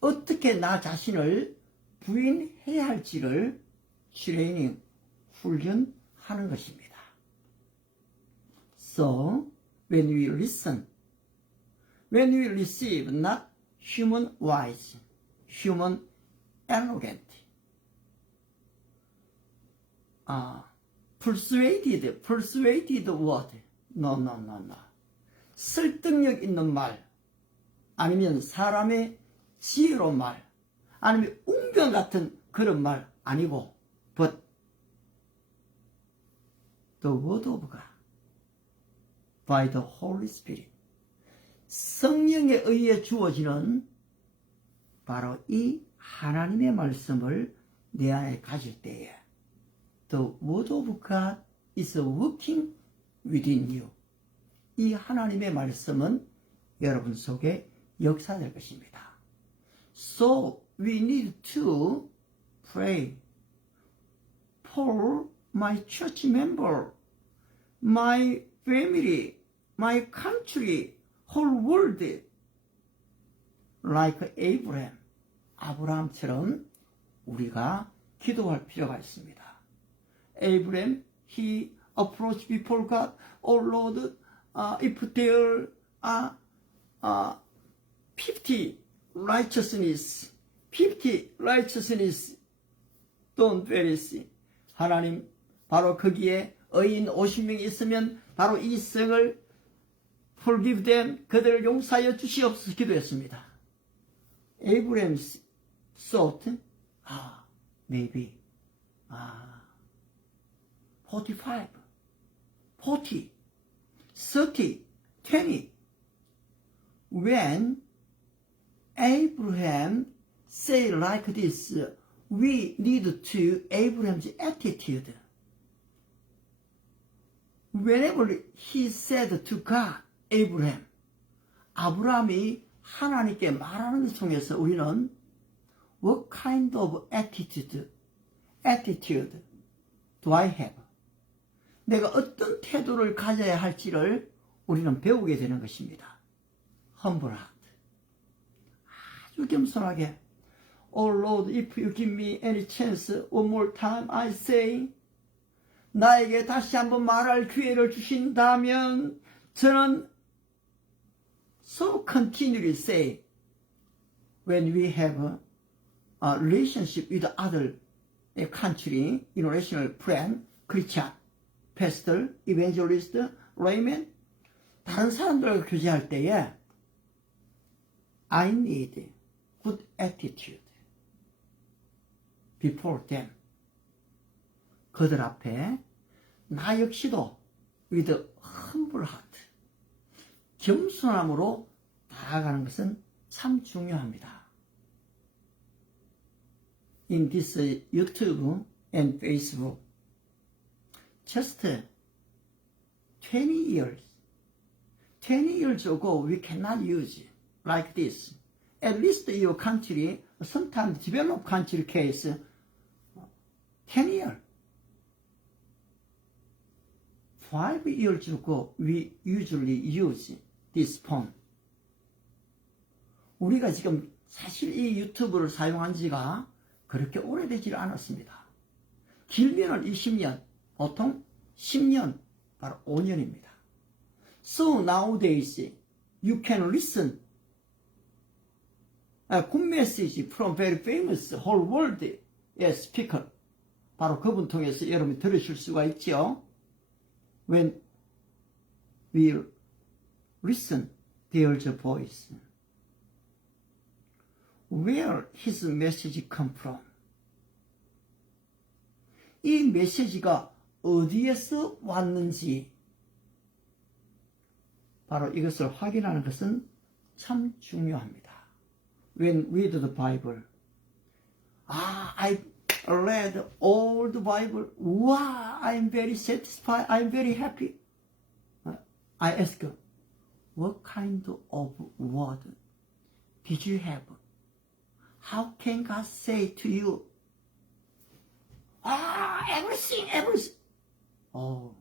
어떻게 나 자신을 부인해야 할지를 트레이닝, 훈련하는 것입니다. So, when we listen, when we receive not human wise, human arrogant, persuaded word, no. 설득력 있는 말, 아니면 사람의 지혜로운 말, 아니면 운명 같은 그런 말 아니고, but the word of God, by the Holy Spirit, 성령에 의해 주어지는 바로 이 하나님의 말씀을 내 안에 가질 때에 the word of God is working within you. 이 하나님의 말씀은 여러분 속에 역사될 것입니다. So we need to pray for my church member, my family, my country, whole world, like Abraham, 아브라함처럼 우리가 기도할 필요가 있습니다. Abraham, he approached before God, oh Lord, if there are 50 righteousness, don't perish. 하나님, 바로 거기에 의인 50명이 있으면 바로 이 성을 forgive them, 그들을 용서하여 주시옵소서 기도했습니다. Abraham thought, maybe 45, 40, 30, 20. When Abraham say like this, we need to Abraham's attitude. Whenever he said to God, Abraham, 아브라함이 하나님께 말하는 것 통해서 우리는 what kind of attitude do I have? 내가 어떤 태도를 가져야 할지를 우리는 배우게 되는 것입니다. Humble heart. 아주 겸손하게. Oh Lord, if you give me any chance, one more time, I say, 나에게 다시 한번 말할 기회를 주신다면 저는 so continually say, when we have a relationship with other country, international friend, Christian, pastor, evangelist, layman, 다른 사람들과 교제할 때에 I need good attitude before them. 그들 앞에 나 역시도 with humble heart, 겸손함으로 나아가는 것은 참 중요합니다. In this YouTube and Facebook, just 20 years, 20 years ago we cannot use like this. At least your country, sometimes developed country case, 10 years. 5 years ago we usually use this phone. 우리가 지금 사실 이 유튜브를 사용한 지가 그렇게 오래되질 않았습니다. 길면은 20년, 보통 10년, 바로 5년입니다. So nowadays you can listen a good message from very famous whole world speaker. 바로 그분 통해서 여러분이 들으실 수가 있죠. When we listen there's a voice. Where his message come from? 이 메시지가 어디에서 왔는지 바로 이것을 확인하는 것은 참 중요합니다. When read the Bible, I read all the Bible. Wow, I'm very satisfied. I'm very happy. I ask, what kind of word did you have? How can God say to you, everything. Oh,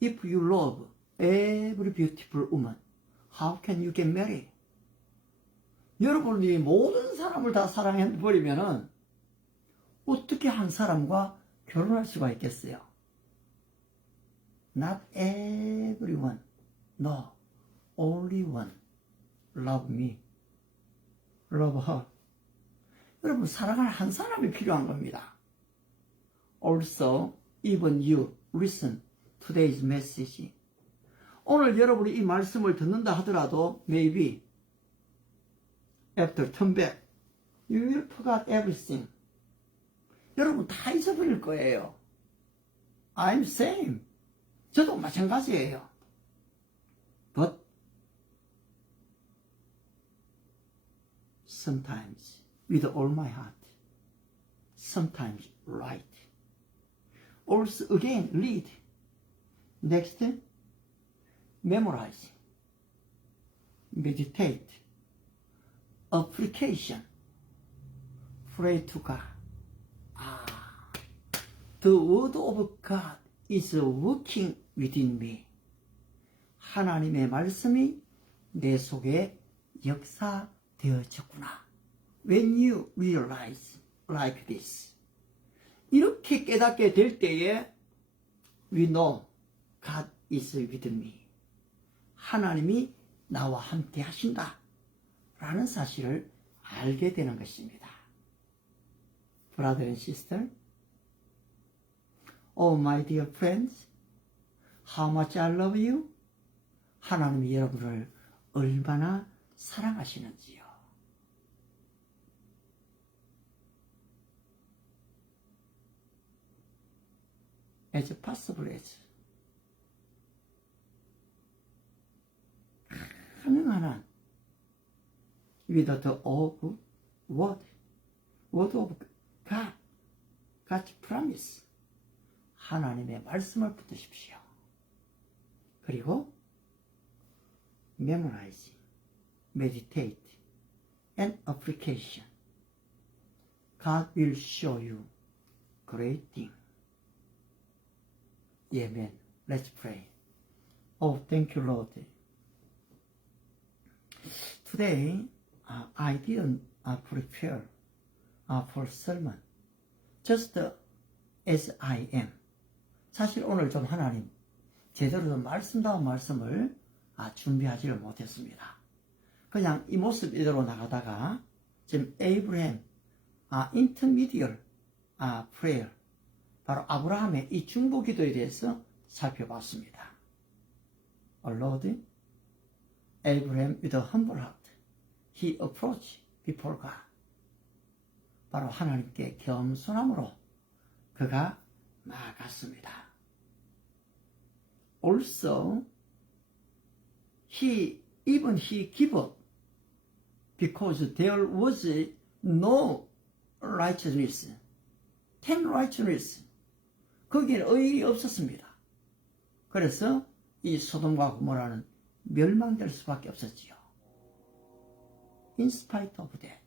if you love every beautiful woman, how can you get married? 여러분이 모든 사람을 다 사랑해버리면은 어떻게 한 사람과 결혼할 수가 있겠어요? Not everyone. No, only one. Love me. Love her. 여러분, 사랑할 한 사람이 필요한 겁니다. Also, even you listen today's message. 오늘 여러분이 이 말씀을 듣는다 하더라도 maybe after turn back, you will forget everything. 여러분 다 잊어버릴 거예요. I'm same. 저도 마찬가지예요. But sometimes with all my heart, sometimes right. Also again read. Next, memorize, meditate, application, pray to God. The word of God is working within me. 하나님의 말씀이 내 속에 역사되어졌구나. When you realize like this. 이렇게 깨닫게 될 때에 we know God is with me. 하나님이 나와 함께 하신다. 라는 사실을 알게 되는 것입니다. Brother and sister, oh my dear friends, how much I love you. 하나님이 여러분을 얼마나 사랑하시는지요. As possible as 가능한 한 with the of word of God, God's promise. 하나님의 말씀을 붙드십시오. 그리고 memorize, meditate, and application. God will show you great things. Amen. Let's pray. Oh, thank you, Lord. Today, I didn't prepare for sermon. Just as I am. 사실 오늘 좀 하나님 제대로 좀 말씀다운 말씀을 준비하지를 못했습니다. 그냥 이 모습 이대로 나가다가 지금 에이브라함 intermediate prayer, 바로 아브라함의 이 중보 기도에 대해서 살펴봤습니다. Lord, Abraham with a humble heart, he approached before God. 바로 하나님께 겸손함으로 그가 나아갔습니다. Also, he gave up because there was no righteousness, ten righteousness. 거기에는 의의 없었습니다. 그래서 이 소돔과 고모라는 멸망될 수밖에 없었지요. In spite of that,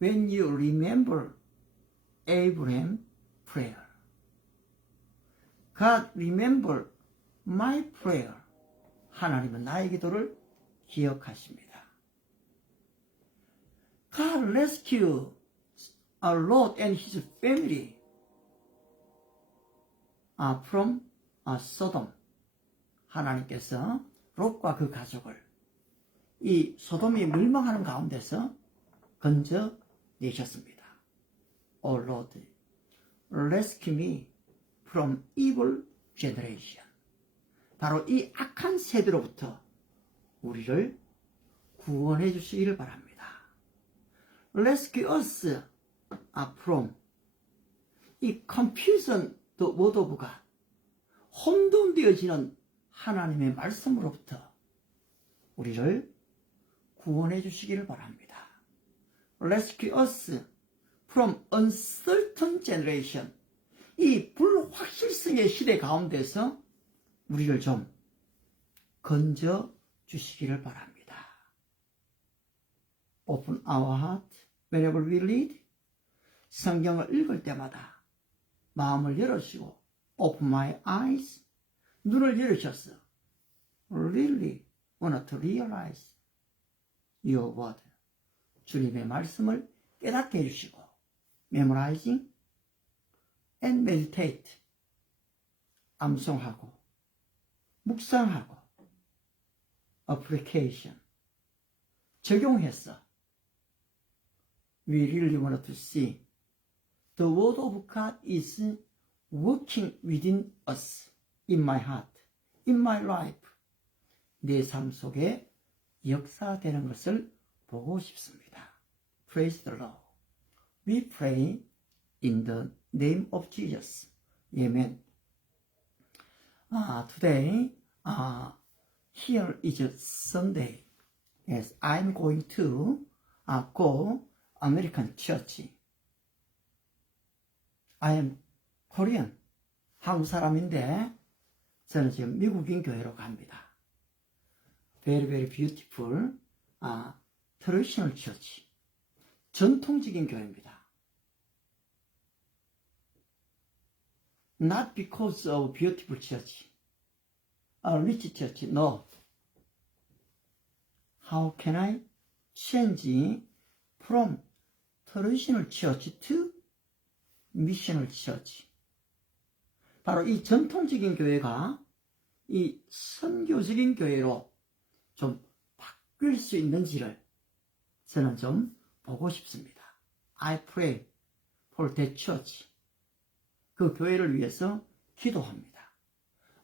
when you remember Abraham's prayer, God remember my prayer. 하나님은 나의 기도를 기억하십니다. God rescued Lot and his family from Sodom. 하나님께서 롯과 그 가족을 이 소돔이 멸망하는 가운데서 건져내셨습니다. O Lord, rescue me from evil generation. 바로 이 악한 세대로부터 우리를 구원해 주시기를 바랍니다. Rescue us from 이 confusion, the word of God. 혼돈되어지는 하나님의 말씀으로부터 우리를 구원해 주시기를 바랍니다. Rescue us from uncertain generation. 이 불확실성의 시대 가운데서 우리를 좀 건져 주시기를 바랍니다. Open our heart whenever we read. 성경을 읽을 때마다 마음을 열어주시고 Open my eyes. 눈을 열으셔서 Really want to realize your word. 주님의 말씀을 깨닫게 해주시고 Memorizing and meditate. 암송하고 묵상하고 application. 적용해서 We really want to see the word of God is working within us, in my heart, in my life. 내 삶 속에 역사되는 것을 보고 싶습니다. Praise the Lord. We pray in the name of Jesus. Amen. Today, here is a Sunday. Yes, I'm going to go American church. I am Korean. 한국 사람인데 저는 지금 미국인 교회로 갑니다. Very, very beautiful traditional church. 전통적인 교회입니다. Not because of beautiful church, a rich church, no. How can I change from traditional church to missional church? 바로 이 전통적인 교회가 이 선교적인 교회로 좀 바뀔 수 있는지를 저는 좀 보고 싶습니다. I pray for that church. 그 교회를 위해서 기도합니다.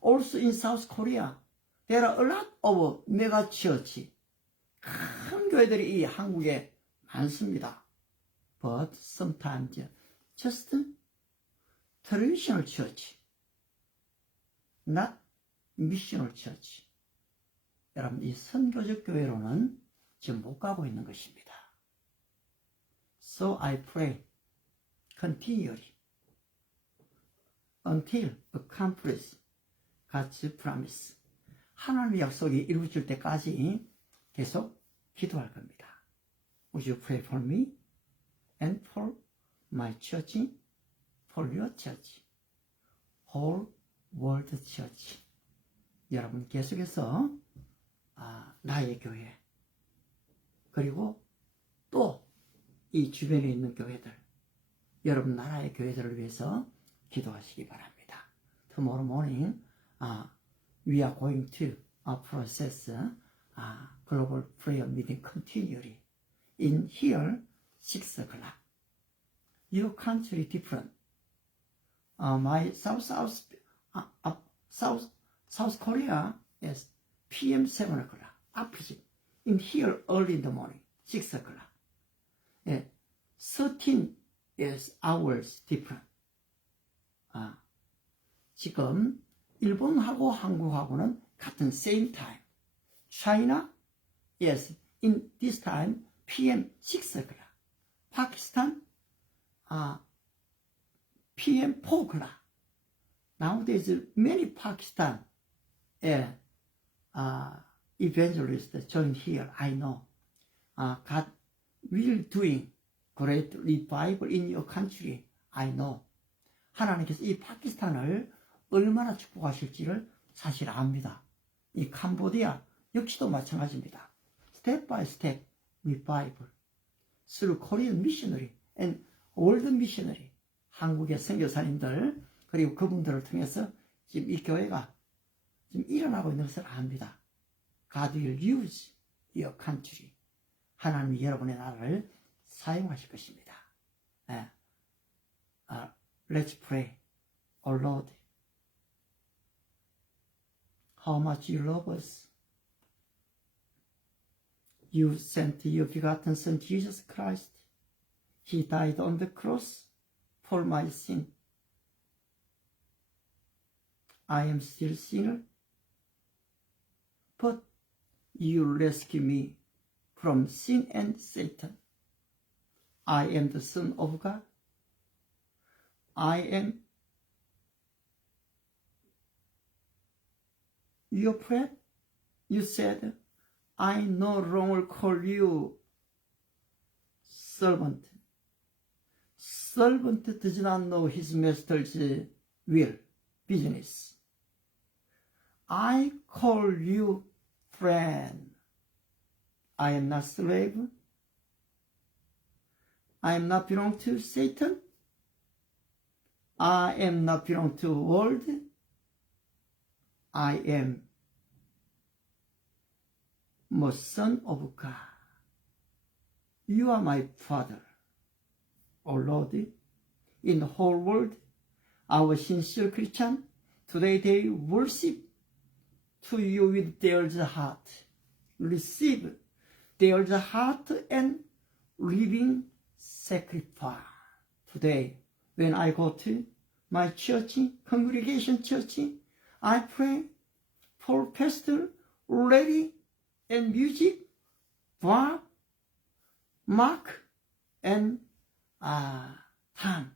Also in South Korea, there are a lot of mega church. 큰 교회들이 이 한국에 많습니다. But sometimes just traditional church, not missional church. 여러분, 이 선교적 교회로는 지금 못 가고 있는 것입니다. So I pray continually until accomplish God's promise. 하나님의 약속이 이루어질 때까지 계속 기도할 겁니다. Would you pray for me and for my church, for your church, whole world church. 여러분 계속해서 나의 교회 그리고 또 이 주변에 있는 교회들, 여러분 나라의 교회들을 위해서 기도하시기 바랍니다. Tomorrow morning, we are going to process global prayer meeting continually. In here, 6 o'clock. Your country different. My South Korea is PM 7 o'clock. Opposite. In here, early in the morning, 6 o'clock. 13 is hours different. 지금 일본하고 한국하고는 같은 same time. China is in this time PM 6 o'clock. Pakistan PM 4 o'clock. Nowadays many Pakistan evangelist join here. I know. God will doing great revival in your country. I know. 하나님께서 이 파키스탄을 얼마나 축복하실지를 사실 압니다. 이 캄보디아 역시도 마찬가지입니다. Step by step revival through Korean missionary and world missionary. 한국의 선교사님들 그리고 그분들을 통해서 지금 이 교회가 지금 일어나고 있는 것을 압니다. God will use your country. 하나님이 여러분의 나라를 사용하실 것입니다. Let's pray. Oh Lord, how much you love us. You sent your begotten Son, Jesus Christ. He died on the cross for my sin. I am still a sinner, but you rescue me from sin and Satan. I am the Son of God. I am your friend. You said, I no longer call you servant. Servant does not know his master's will, business. I call you friend. I am not slave. I am not belong to Satan. I am not belong to the world. I am a son of God. You are my Father. O Lord, in the whole world, our sincere Christian, today they worship to you with their heart. Receive their heart and living sacrifice. Today, when I go to my church, congregation church, I pray for pastor, lady, and music, Bob, Mark, and Tom.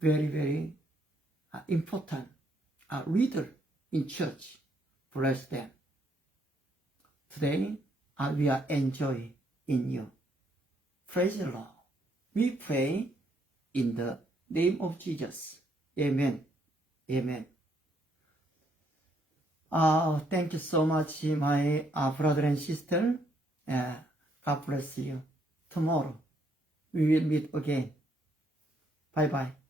Very, very important leader in church. Bless them. Today, we are enjoying in you. Praise the Lord. We pray in the name of Jesus. Amen. Amen. Thank you so much, my brother and sister. God bless you. Tomorrow, we will meet again. Bye-bye.